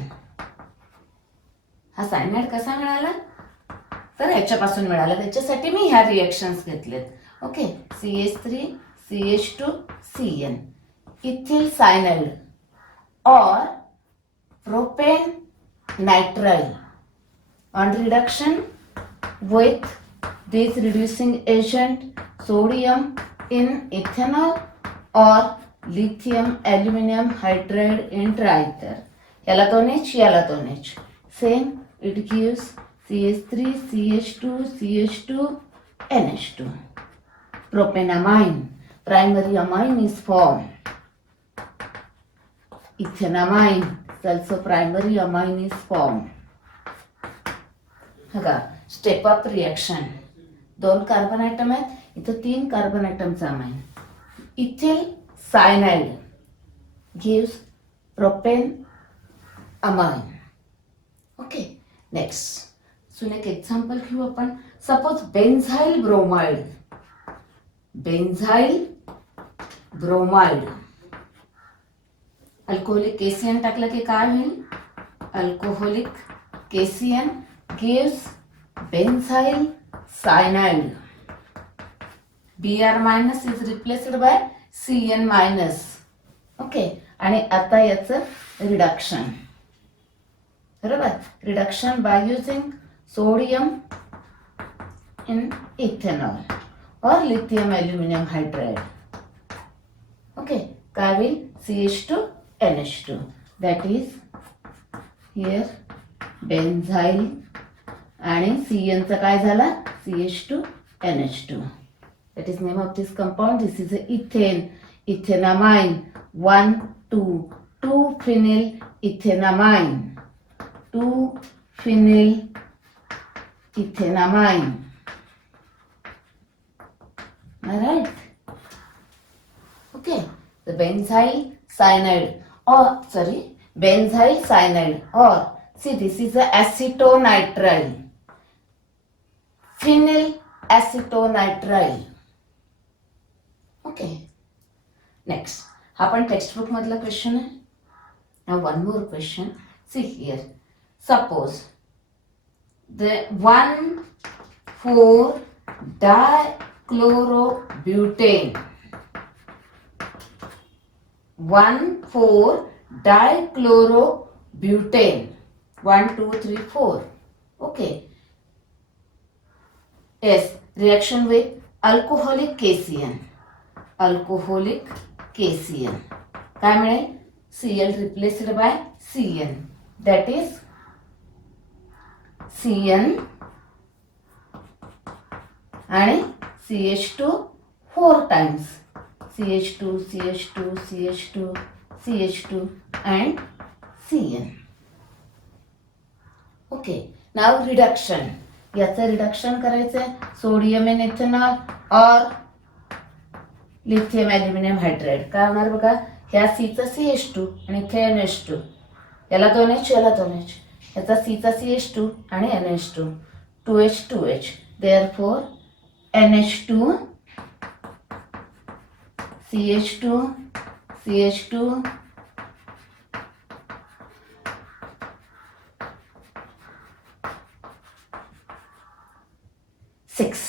हा सायनाइड कसा मिळाला, तर ह्याच्यापासून मिळाला. त्याच्यासाठी मी ह्या रिॲक्शन्स घेतलेत. Okay, CH3 CH2 CN, ethyl cyanide और propane nitrile On reduction with this reducing agent, sodium in ethanol or lithium aluminum hydride in triether. याला दोन H, याला दोन H. Same, it gives CH3, CH2, CH2, NH2. Propanamine, primary amine is formed. Ethanamine, also primary amine is formed. बघा step up reaction. 2 carbon atom आहेत, इथं 3 carbon ॲटमचा amine. Ethyl cyanide gives propane amine. Okay, next. So एक example घेऊ आपण. Suppose benzyl bromide. Benzyl bromide. Alcoholic KCN टाकलं की काय होईल? Alcoholic KCN gives benzyl cyanide. Br minus is replaced by Cn minus. Okay, आणि आता याचं रिडक्शन. बरोबर, reduction by using sodium in ethanol और लिथियम अल्युमिनियम हायड्राइड. ओके, काय होईल? CH2 NH2. That is here बेन्झाइल आणि Cn चा काय झाला? CH2 NH2. That is name of this compound. This is a ethane, ethanamine, 1, 2, 2-phenyl ethanamine, 2-phenyl ethanamine. Alright. Okay. The benzyl cyanide benzyl cyanide, or see, this is a acetonitrile, phenyl acetonitrile. Okay, next. हा पण text book मधला क्वेश्चन आहे. Now one more question. See here. Suppose the 1,4-dichlorobutane. 1,4-dichlorobutane. 1, 2, 3, 4. Okay. Yes, reaction with alcoholic cation. Alcoholic cation. काय मिळेल? Cl replaced by Cn. That is Cn आणि CH2 4 times. CH2, CH2, CH2, CH2 and Cn. Okay, now reduction. याचं रिडक्शन करायचंय. Sodium in ethanol और lithium aluminium hydride. काय होणार बघा? ह्या Cचा CH2 आणि इथे NH2. याला 2H, याला 2H. याचा Cचा CH2 आणि NH2. 2H, 2H. Therefore NH2, CH2, CH2, 6.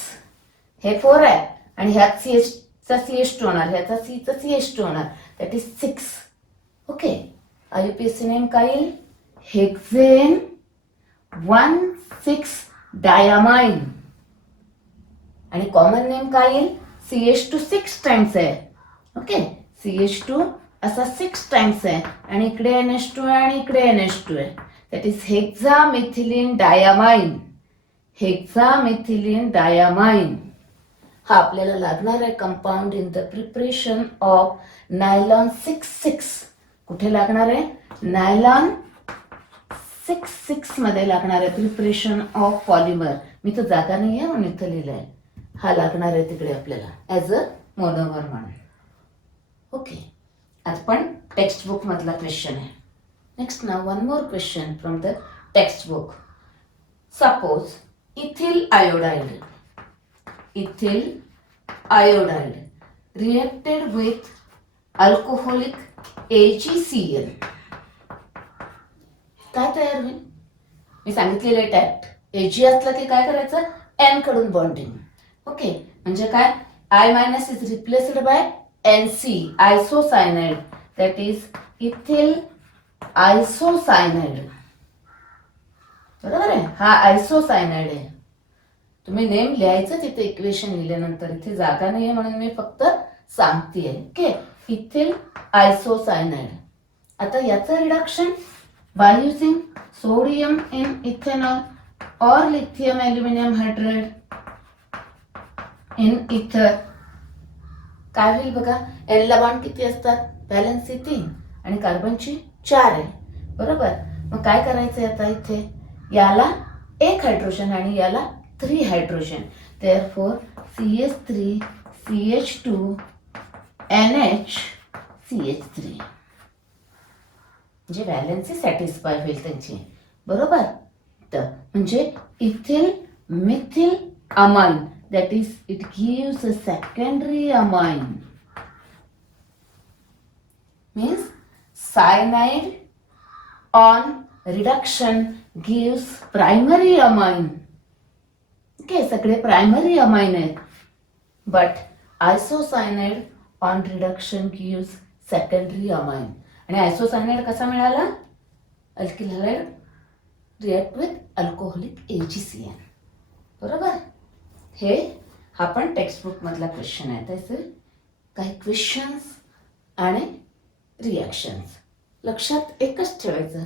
हे 4 आहे आणि ह्यात CHचा CH2 होणार, ह्याचा Cचा CH2 होणार. That is 6. Okay, IUPAC name काय येईल? Hexane 1,6-diamine. आणि कॉमन नेम काय येईल? CH2 6 टाइम्स आहे. ओके, CH2 असा 6 टाइम्स आहे आणि इकडे NH2 आहे आणि इकडे NH2 आहे. That is hexamethylene diamine. Hexamethylene diamine हा आपल्याला लागणार आहे compound in the preparation of nylon 6,6. कुठे लागणार आहे? नायलॉन 6,6 मध्ये लागणार आहे प्रिपरेशन ऑफ पॉलिमर. मी तर जागा नाही आहे म्हणून इथं लिहिलंय. हा लागणार आहे तिकडे आपल्याला ॲज अ मोनोमर म्हणून. ओके, आज पण टेक्स्ट बुक मधला क्वेश्चन आहे. नेक्स्ट नाव one more question from the text book. Suppose ethyl iodide reacted with alcoholic AgCl. काय तयार होईल? मी सांगितलेलं टॅक्ट. Ag असला की काय करायचं? N कडून बॉन्डिंग. ओके, म्हणजे काय? I minus is replaced by NC, isocyanide. That is ethyl isocyanide. बरोबर आहे. हा आयसोसायनाइड आहे. तुम्ही नेम लिहायचं तिथे इक्वेशन लिहिल्यानंतर. इथे जागा नाही आहे म्हणून मी फक्त सांगतेय. Okay, ethyl isocyanide. आता याचं reduction by using sodium in ethanol और lithium aluminium hydride in ether. काय होईल बघा. एल ला बॉन्ड किती असतात? व्हॅलेन्सी 3 आणि कार्बनची 4 आहे. बरोबर. मग काय करायचंय आता इथे? याला 1 हायड्रोजन आणि याला 3 hydrogen. Therefore CH3 CH2 NH CH3. म्हणजे व्हॅलेन्सी सॅटिस्फाय होईल त्यांची. बरोबर. तर म्हणजे इथिल Mithil amine, that is it gives a secondary amine, means cyanide on reduction gives primary amine. Okay, सगळे प्रायमरी अमाइन आहेत. But isocyanide on reduction gives secondary amine. आणि isocyanide कसा मिळाला? Alkyl halide react with alcoholic AgCN. बरोबर. हा पण टेक्स्टबुक मधला क्वेश्चन आहे. त्याचे काही क्वेश्चन्स आणि रिॲक्शन्स लक्षात एकच ठेवायचं.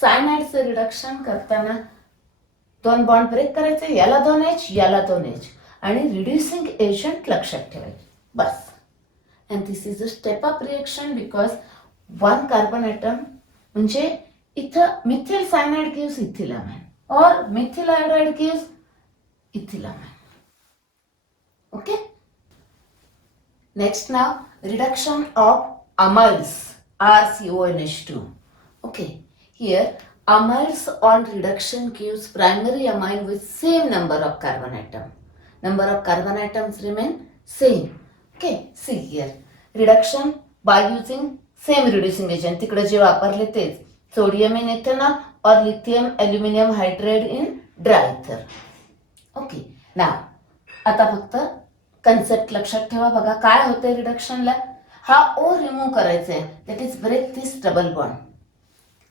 सायनाइडचं रिडक्शन करताना 2 बॉन्ड ब्रेक करायचे. याला 2H याला 2H आणि रिड्युसिंग एजंट लक्षात ठेवायचे. बस. And this is a step up reaction because 1 carbon atom म्हणजे इथं methyl cyanide gives ethyl amine और methyl iodide gives ethyl amine. Okay. Next now, reduction of amines RCONH2. Okay. Here amines on reduction gives primary amine with same number of carbon atom. Number of carbon atoms remain same. Okay. See here. Reduction by using same reducing agent. तिकडे जे वापरले तेच. Sodium in ethanol or lithium aluminum hydride in dry ether. Okay. Now आता फक्त कन्सेप्ट लक्षात ठेवा. बघा काय होतंय रिडक्शनला. हा O रिमूव्ह करायचा आहे. That is break this double bond.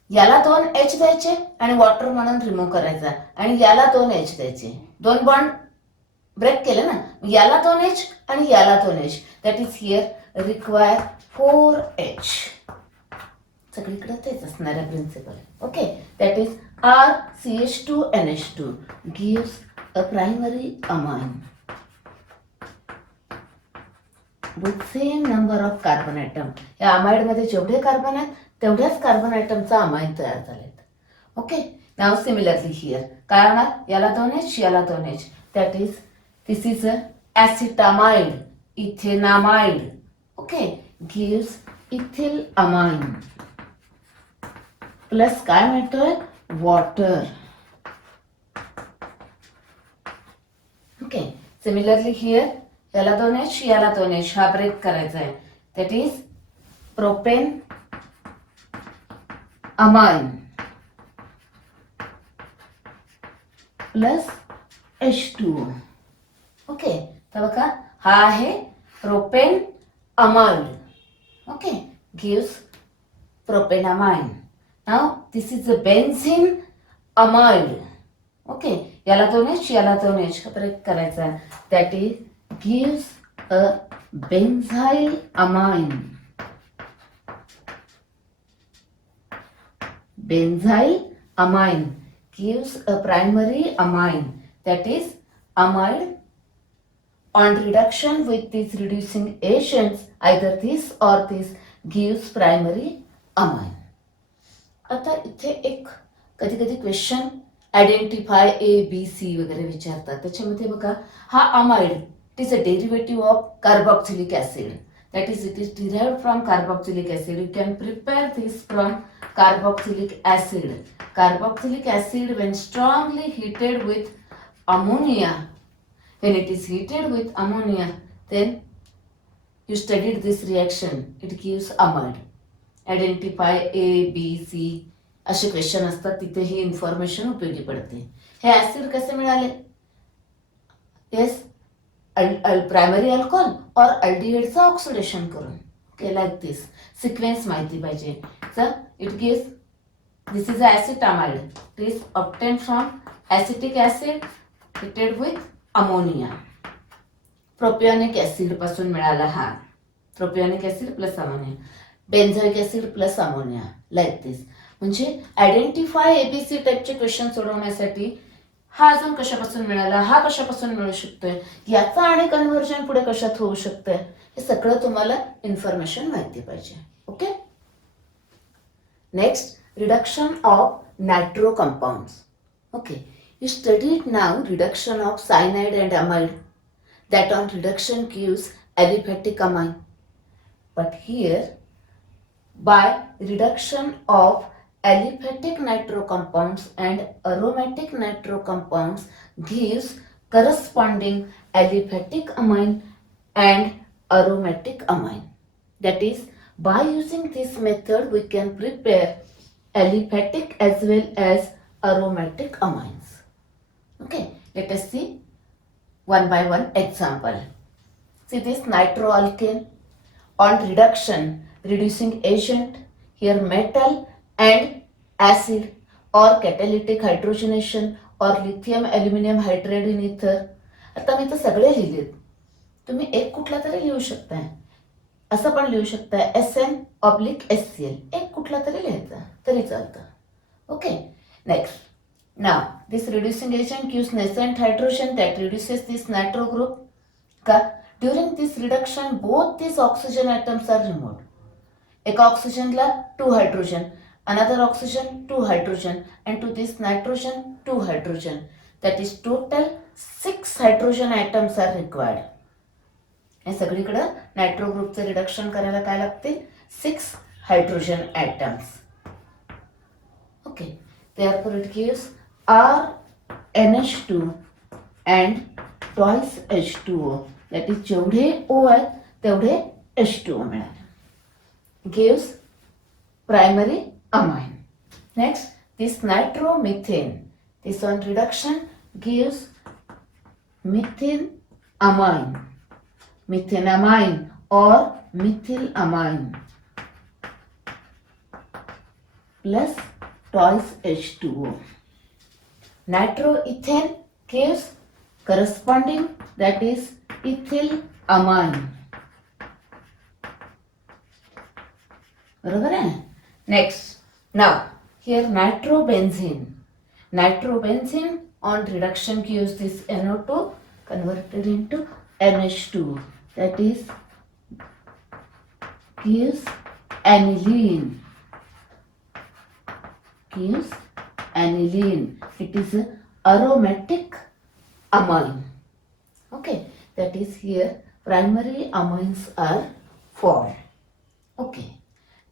याला 2H द्यायचे आणि वॉटर म्हणून रिमूव्ह करायचा आणि याला 2H द्यायचे. 2 बॉन्ड ब्रेक केले ना. याला 2H आणि याला 2H. That is here require 4H. सगळीकडे तेच असणार आहे principle. Okay. That is RCH2NH2 gives a primary amine with same number of carbon atom. या अमाइड मध्ये जेवढे कार्बन आहेत तेवढ्याच कार्बन ॲटमचा अमाइन तयार झालेत. ओके. नाव सिमिलरली हिअर काय होणार? याला 2H याला 2H. That is this is a acetamide ethanamide. Okay. Gives ethyl amine plus काय मिळतोय? वॉटर. ओके. सिमिलरली हिअर याला 2H याला 2H हा ब्रेक करायचा आहे. That is propane amine plus H2O. Okay. तर बघा हा आहे propane amide. Okay. Gives propane amine. Now this is a benzene amide. Okay. याला 2H याला 2H ब्रेक करायचा आहे. That is gives a benzyl amine. Benzyl amine gives a primary amine, that is amide. On reduction with these reducing agents, either this or this gives primary amine. आता इथे एक कधी कधी question identify ABC वगैरे विचारतात. त्याच्यामध्ये बघा हा amide it is a derivative of carboxylic acid. That is, it is derived from carboxylic acid. You can prepare this from carboxylic acid. Carboxylic acid, when strongly heated with ammonia, when it is heated with ammonia, then you studied this reaction. It gives amide. Identify A, B, C. असे क्वेश्चन असतात. तिथे ही इन्फॉर्मेशन उपयोगी पडते. हे ऍसिड कसे मिळाले? Yes, primary alcohol और अल्डिहाइडचं ऑक्सिडेशन करून. ओके. लाईक दिस सिक्वेन्स माहिती पाहिजे. Sir it gives This is acetamide. It is obtained from acetic acid treated with ammonia. Propionic acid पासून मिळाला हा. Propionic acid plus ammonia, benzoic acid plus ammonia, like this. म्हणजे identify ABC टाईपचे question सोडवण्यासाठी हा अजून कशापासून मिळाला, हा कशापासून मिळू शकतोय, याचा आणि कन्व्हर्जन पुढे कशात होऊ शकतंय, हे सगळं तुम्हाला इन्फॉर्मेशन माहिती पाहिजे. Okay. Next, reduction of nitro compounds. Okay, you studied now reduction of cyanide and amide. That on reduction gives aliphatic amine. But here, by reduction of aliphatic nitro compounds and aromatic nitro compounds gives corresponding aliphatic amine and aromatic amine. That is, by using this method, we can prepare aliphatic as well as aromatic amines. Okay, let us see one by one example. See this nitroalkane on reduction, reducing agent, here metal and acid or catalytic hydrogenation or lithium aluminum hydride in ether. आता मी तर सगळे लिहिलेत, तुम्ही एक कुठला तरी लिहू शकताय. असं पण लिहू शकताय SN/SCl, एक कुठला तरी लिहायचा तरी चालतं. Okay. Next, now this reducing agent gives nascent hydrogen that reduces this nitro group. का during this reduction both these oxygen atoms are removed. एका ऑक्सिजनला 2 hydrogen, another oxygen 2 hydrogen, and to this nitrogen 2 hydrogen. That is total 6 hydrogen atoms are required. हे सगळीकडे nitro ग्रुपचं reduction करायला काय लागतील, 6 hydrogen atoms. Okay. therefore it gives RNH2 and twice H2O. that is जेवढे O आहेत तेवढे H2O मिळाले. gives primary amine. Next, this nitromethane, this on reduction gives methyl amine, methenamine or methylamine plus twice H2O. Nitroethane gives corresponding, that is ethylamine. बरोबर आहे. नेक्स्ट, नाव here nitrobenzene. Nitrobenzene on reduction gives this NO2 converted into NH2, that is gives aniline. Gives aniline. It is a aromatic amine. Okay, that is here primary amines are formed. Okay.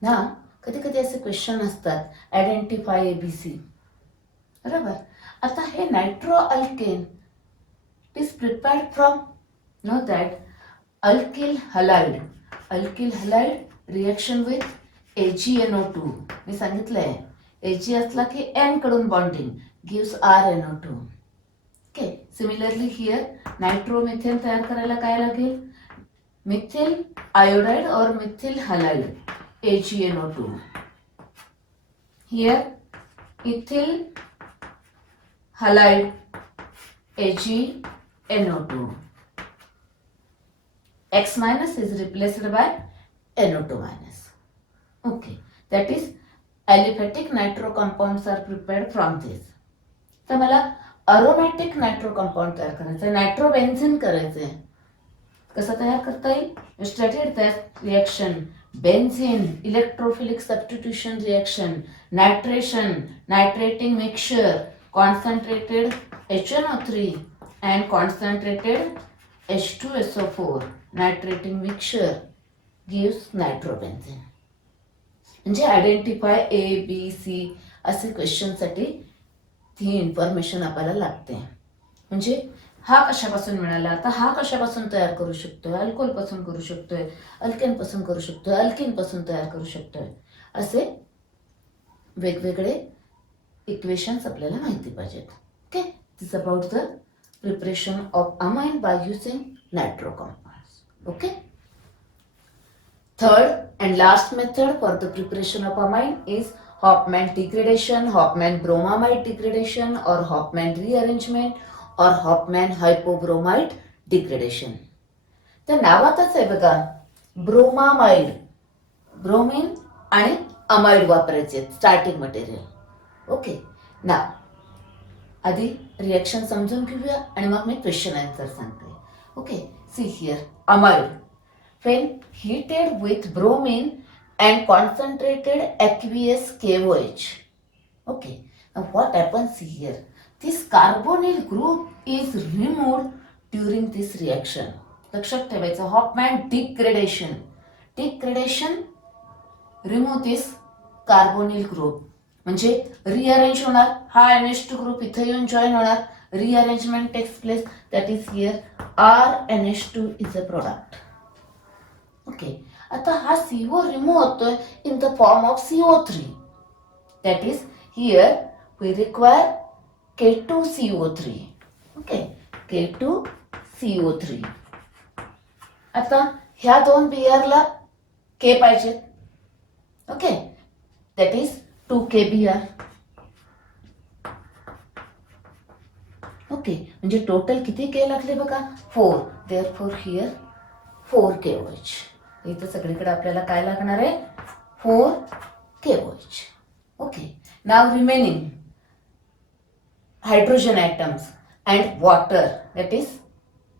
ना कधी कधी असे क्वेश्चन असतात, identify ABC. बरोबर. आता हे nitro alkane it is prepared from know that alkyl halide. Alkyl halide reaction with AgNO2. मी सांगितलंय Ag असला की N कडून bonding gives RNO2. Okay. Similarly here nitromethane तयार करायला काय लागेल, मिथिल आयोडाइड और methyl halide AgNO2. Here ethyl halide AgNO2. X minus is replaced by NO2 minus. Okay, that is aliphatic nitro compounds are prepared from this. तर मला aromatic nitro compound तयार करायचं आहे, नायट्रोबेन्झीन करायचं आहे. कसं तयार करता येईल, you studied that reaction. Benzene, electrophilic substitution reaction, nitration, nitrating mixture, concentrated HNO3 and concentrated H2SO4, nitrating mixture gives nitrobenzene. म्हणजे आयडेंटिफाय ABC असे क्वेश्चनसाठी ही इन्फॉर्मेशन आपल्याला लागते. म्हणजे हा कशापासून मिळाला, आता हा कशापासून तयार करू शकतोय, अल्कोहोल पासून करू शकतोय, अल्केन पासून करू शकतोय, अल्किन पासून तयार करू शकतोय, असे वेगवेगळे इक्वेशन्स आपल्याला माहिती पाहिजेत. Okay. This about the preparation of amine by using nitro compounds. Okay. Third and last method for the preparation of amine is Hofmann degradation, Hofmann bromamide degradation, or Hofmann rearrangement, or Hofmann hypobromide degradation. तर नावातच आहे बघा, bromamide, bromine आणि अमाइड वापरायचे starting material. Okay, ना आधी रिएक्शन समजून घेऊया आणि मग मी क्वेश्चन आन्सर सांगते. Okay, see here, amide when heated with bromine and concentrated aqueous KOH. Okay, now what happens here? This carbonyl group is removed during this reaction. लक्षात ठेवायचं, Hofmann degradation. Degradation remove this carbonyl group. म्हणजे rearrange होणार, हा NH2 group इथे येऊन join होणार, rearrangement takes place, that is here RNH2 is a product. Okay, आता हा CO रिमूव्ह होतोय in the form of CO3. That is here we require K2CO3. Okay, K2CO3. आता ह्या दोन बियरला K पाहिजेत. Okay, that is 2KBr. Okay, म्हणजे total किती K लागले बघा, 4. Therefore here 4KOH. इथं सगळीकडे आपल्याला काय लागणार आहे, 4KOH. Okay, now remaining hydrogen atoms and water, that is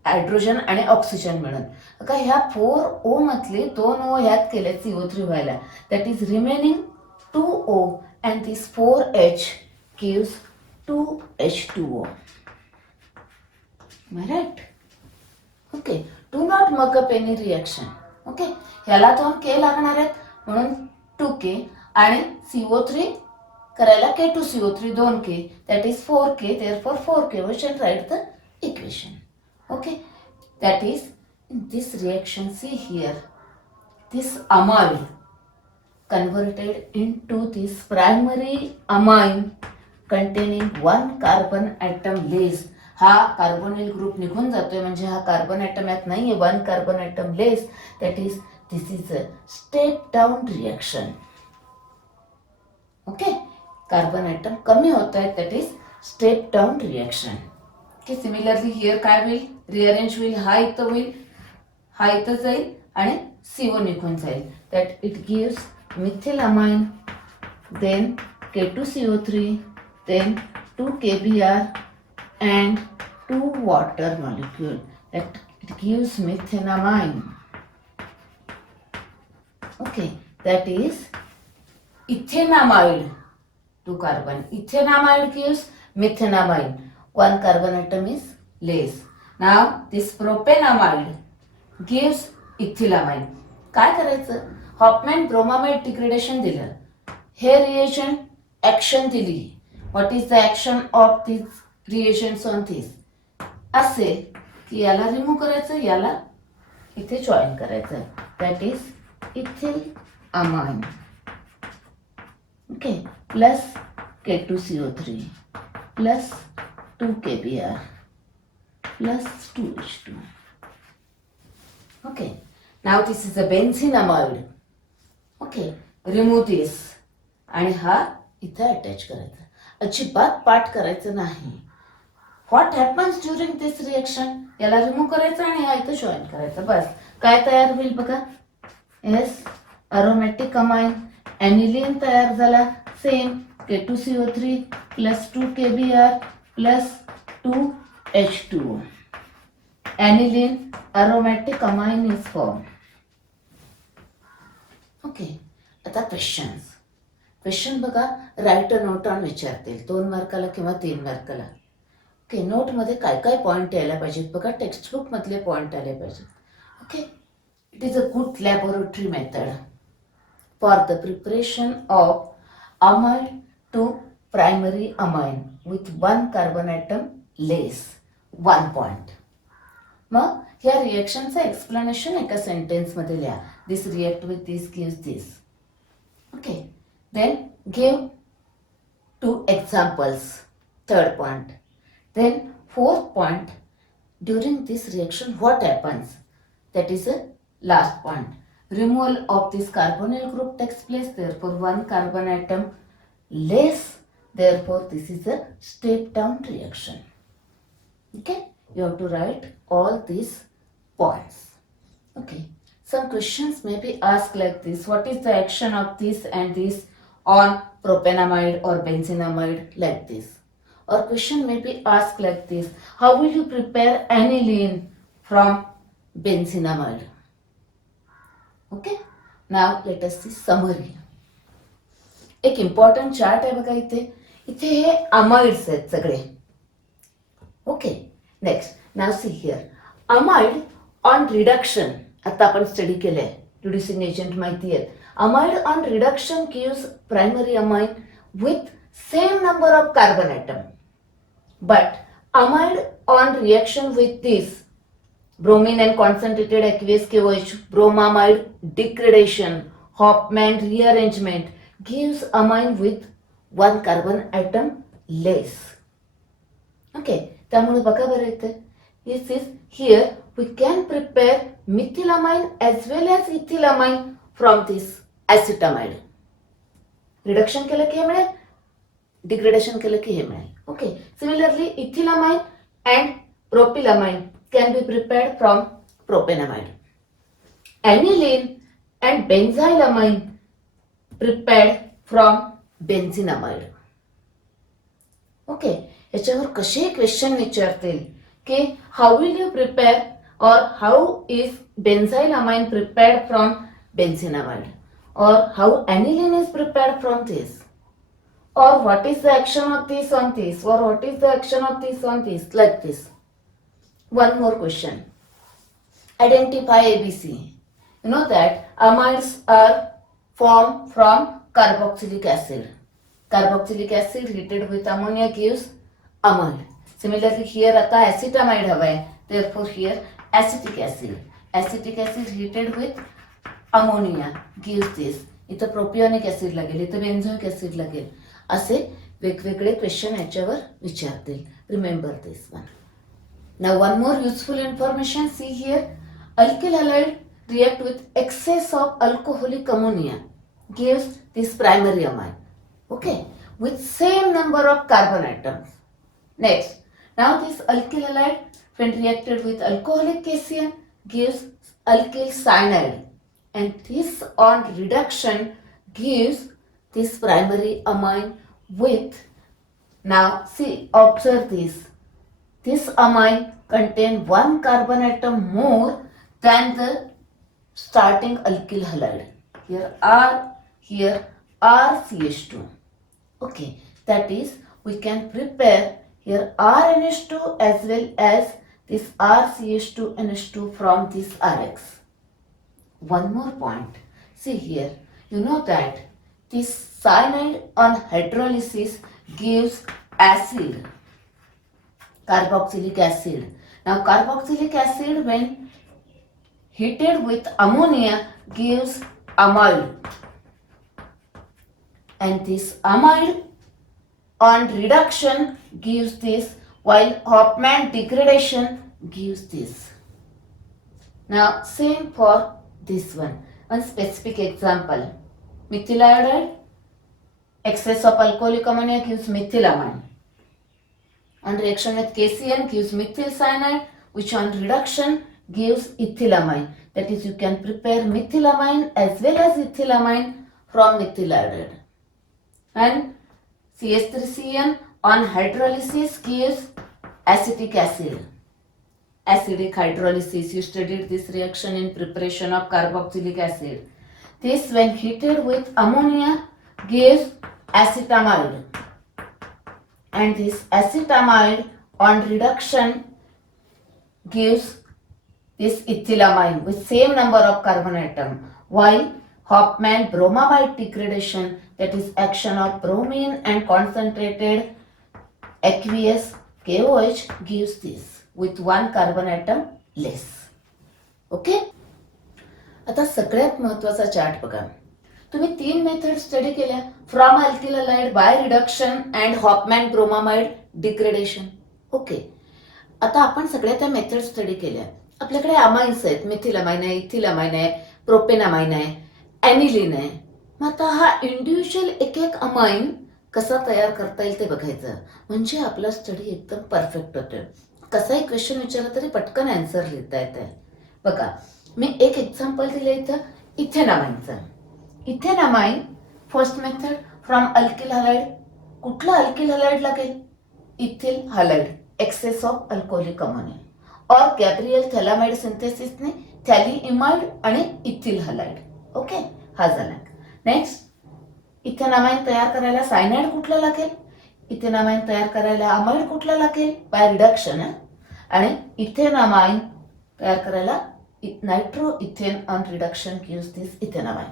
hydrogen आणि ऑक्सिजन मिळून. का ह्या 4O मधले 2O ह्यात केले CO3 व्हायला, that is remaining 2O and this 4H gives 2H2O. Am I right? Okay, do not muck up any reaction. Okay, ह्याला 2K लागणार आहेत म्हणून 2K आणि CO3 करायला K2CO3 2K, that is 4K, therefore 4KOH, and write the equation. Okay, that is in this reaction, see here, this amide converted into this primary amine containing one carbon atom less. हा carbonyl group निघून जातोय म्हणजे हा carbon atom यात नाहीये, one carbon atom less, that is this is a step down reaction. Okay, carbon atom कमी होत आहेत, that is step down reaction. Okay, similarly here काय होईल, रिअरेंज होईल, हा इथं होईल, हा इथं जाईल आणि CO निघून जाईल, that it gives methylamine, then K2CO3, then 2KBr and 2 water molecule, that it gives methenamine. Okay, that is ethenamide, 2 carbon. Ethenamide gives methenamine, 1 carbon atom is less. Now this propanamide gives ethylamine. काय करायचं, Hoffman bromamide degradation दिलं, हे reagent action दिली. What is the action of this reagents on this, असे की याला रिमूव्ह करायचं, याला इथे जॉईन करायचं, that is ethyl amine. Okay, plus K2CO3 plus 2KBr plus 2H2. Okay, now this is a benzenamide. Okay, remove this आणि हा इथं अटॅच करायचा, अजिबात पाठ करायचं नाही. What happens during this reaction, याला रिमूव्ह करायचं आणि हा इथं जॉईन करायचा, बस. काय तयार होईल बघा, एस अरोमॅटिक अमाइन, ॲनिलीन तयार झाला, same K2CO3 plus 2KBr plus 2H2O. Aniline aromatic amine is form. Okay, आता क्वेश्चन बघा, राईट अ नोट ऑन विचारतील 2 मार्काला किंवा 3 मार्काला. ओके, नोटमध्ये काय काय पॉईंट यायला पाहिजेत बघा, टेक्स्टबुक मधले पॉईंट आले पाहिजेत. Okay, it is a good laboratory method for the preparation of amide to primary amine with 1 carbon atom less, 1 point. मग ह्या रिएक्शनचं एक्सप्लेनेशन एका सेंटेन्स मध्ये लिहा, this react with this gives this. Okay, then give 2 examples, third point. Then fourth point, during this reaction what happens, that is a last point. Removal of this carbonyl group takes place, therefore 1 carbon atom less. Therefore, this is a step down reaction. Okay, you have to write all these points. Okay, some questions may be asked like this: what is the action of this and this on propanamide or benzenamide, like this? Or question may be asked like this: how will you prepare aniline from benzenamide? Okay, now let us see summary. एक important chart आहे बघा इथे. इथे हे अमाइड्स आहेत सगळे. Okay, next now see here amide on reduction. आता आपण स्टडी केलंय, रिड्युसिंग एजंट माहिती आहे. Amide on reduction gives primary amine with same number of carbon atom, but amide on reaction with this bromine and concentrated aqueous KOH, bromamide degradation, Hofmann rearrangement gives amine with one carbon atom less. Okay, त्यामुळे बघा बरं इथे this is here we can prepare methylamine as well as ethylamine from this acetamide. Reduction केलं की हे मिळेल, डिग्रेडेशन केलं की हे मिळेल. Okay, similarly ethylamine and propylamine can be prepared from propanamide. Aniline and benzylamine prepared from benzenamide. Okay, याच्यावर कसे क्वेश्चन विचारतील की हाऊ विल यू प्रिपेअर और how is benzylamine prepared from benzenamide, or how aniline is prepared from this, or what is the action of this on this, or what is the action of this on this, like this. One more question. Identify ABC. You know that amides are formed from carboxylic acid. Carboxylic acid heated with ammonia gives amide. Similarly here आता acetamide हवा आहे. Therefore here acetic acid. Acetic acid heated with ammonia gives this. इथं propionic acid लागेल, इथं बेन्झोइक ऍसिड लागेल. असे वेगवेगळे क्वेश्चन याच्यावर विचारतील. Remember this one. Now one more useful information, see here, alkyl halide react with excess of alcoholic ammonia gives this primary amine, okay, with same number of carbon atoms. Next, now this alkyl halide when reacted with alcoholic cation gives alkyl cyanide, and this on reduction gives this primary amine with, now see, observe this. This amine contain one carbon atom more than the starting alkyl halide. Here R CH2. Okay, that is we can prepare here RNH2 as well as this RCH2NH2 from this RX. One more point. See here, you know that this cyanide on hydrolysis gives acid. Carboxylic acid. Now carboxylic acid when heated with ammonia gives amide, and this amide on reduction gives this, while Hofmann degradation gives this. Now same for this one. One specific example. Methyl iodide, excess of alcoholic ammonia gives methylamine. On reaction with KCN gives methyl cyanide, which on reduction gives ethylamine. That is, you can prepare methylamine as well as ethylamine from methyl iodide. And CH3CN on hydrolysis gives acetic acid. Acidic hydrolysis, you studied this reaction in preparation of carboxylic acid. This when heated with ammonia gives acetamide. And this acetamide on reduction gives this ethylamine with same number of carbon atom, while Hofmann bromamide degradation, that is action of bromine and concentrated aqueous KOH, gives this with one carbon atom less. Okay? आता सगळ्यात महत्वाचा चार्ट बघा. तुम्ही 3 method study केल्या, from alkyl halide by reduction and Hoffman bromamide degradation. Okay, आता आपण सगळ्या त्या मेथड स्टडी केल्या. आपल्याकडे अमाइन्स आहेत, मिथिलामाइन आहे, इथिलामाइन आहे, प्रोपेनामाइन आहे, ॲनिलीन आहे. मग आता हा इंडिव्हिज्युअल एक एक अमाइन कसा तयार करता येईल ते बघायचं, म्हणजे आपला स्टडी एकदम परफेक्ट होतोय. कसाही क्वेश्चन विचारला तरी पटकन आन्सर लिहिता येते. बघा, मी एक एक्झाम्पल दिलं इथं इथेनामाइनचं. Ethanamine first method from alkyl halide. कुठलं अल्किल हलाइड लागेल? Ethyl halide, excess of alcoholic ammonia. और गॅब्रियल थॅलामाइड सिंथेसिसने थॅलिइमाइड आणि इथिल हलाइड. ओके, हा झाला. नेक्स्ट, इथेनामाइन तयार करायला सायनाइड कुठलं लागेल? इथेनामाइन तयार करायला अमाइड कुठलं लागेल? By reduction. आणि इथेनामाइन तयार करायला nitro ethane on reduction gives this ethanamine.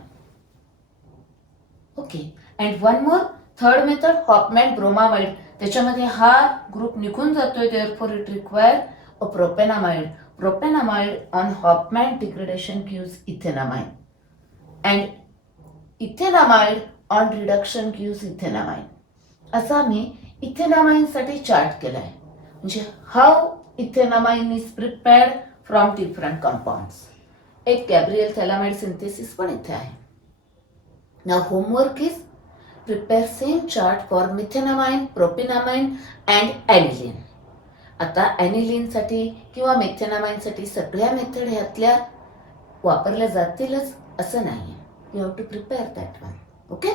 Okay, and one more third method Hofmann bromamide. त्याच्यामध्ये हा ग्रुप निघून जातोय, therefore it require a propanamide. Propanamide on Hofmann degradation gives ethanamine. And ethanamide on reduction gives ethanamine. असा मी इथेनामाइनसाठी chart केलाय, म्हणजे how ethanamine is prepared from different compounds. एक गॅब्रियल थॅलामाइड सिंथेसिस पण इथे आहे. Now homework is prepare same chart for methanamine, propanamine and ॲनिलीन. आता ॲनिलीनसाठी किंवा मिथेनामाइनसाठी सगळ्या मेथड ह्यातल्या वापरल्या जातीलच असं नाही. You have to prepare that one. Okay.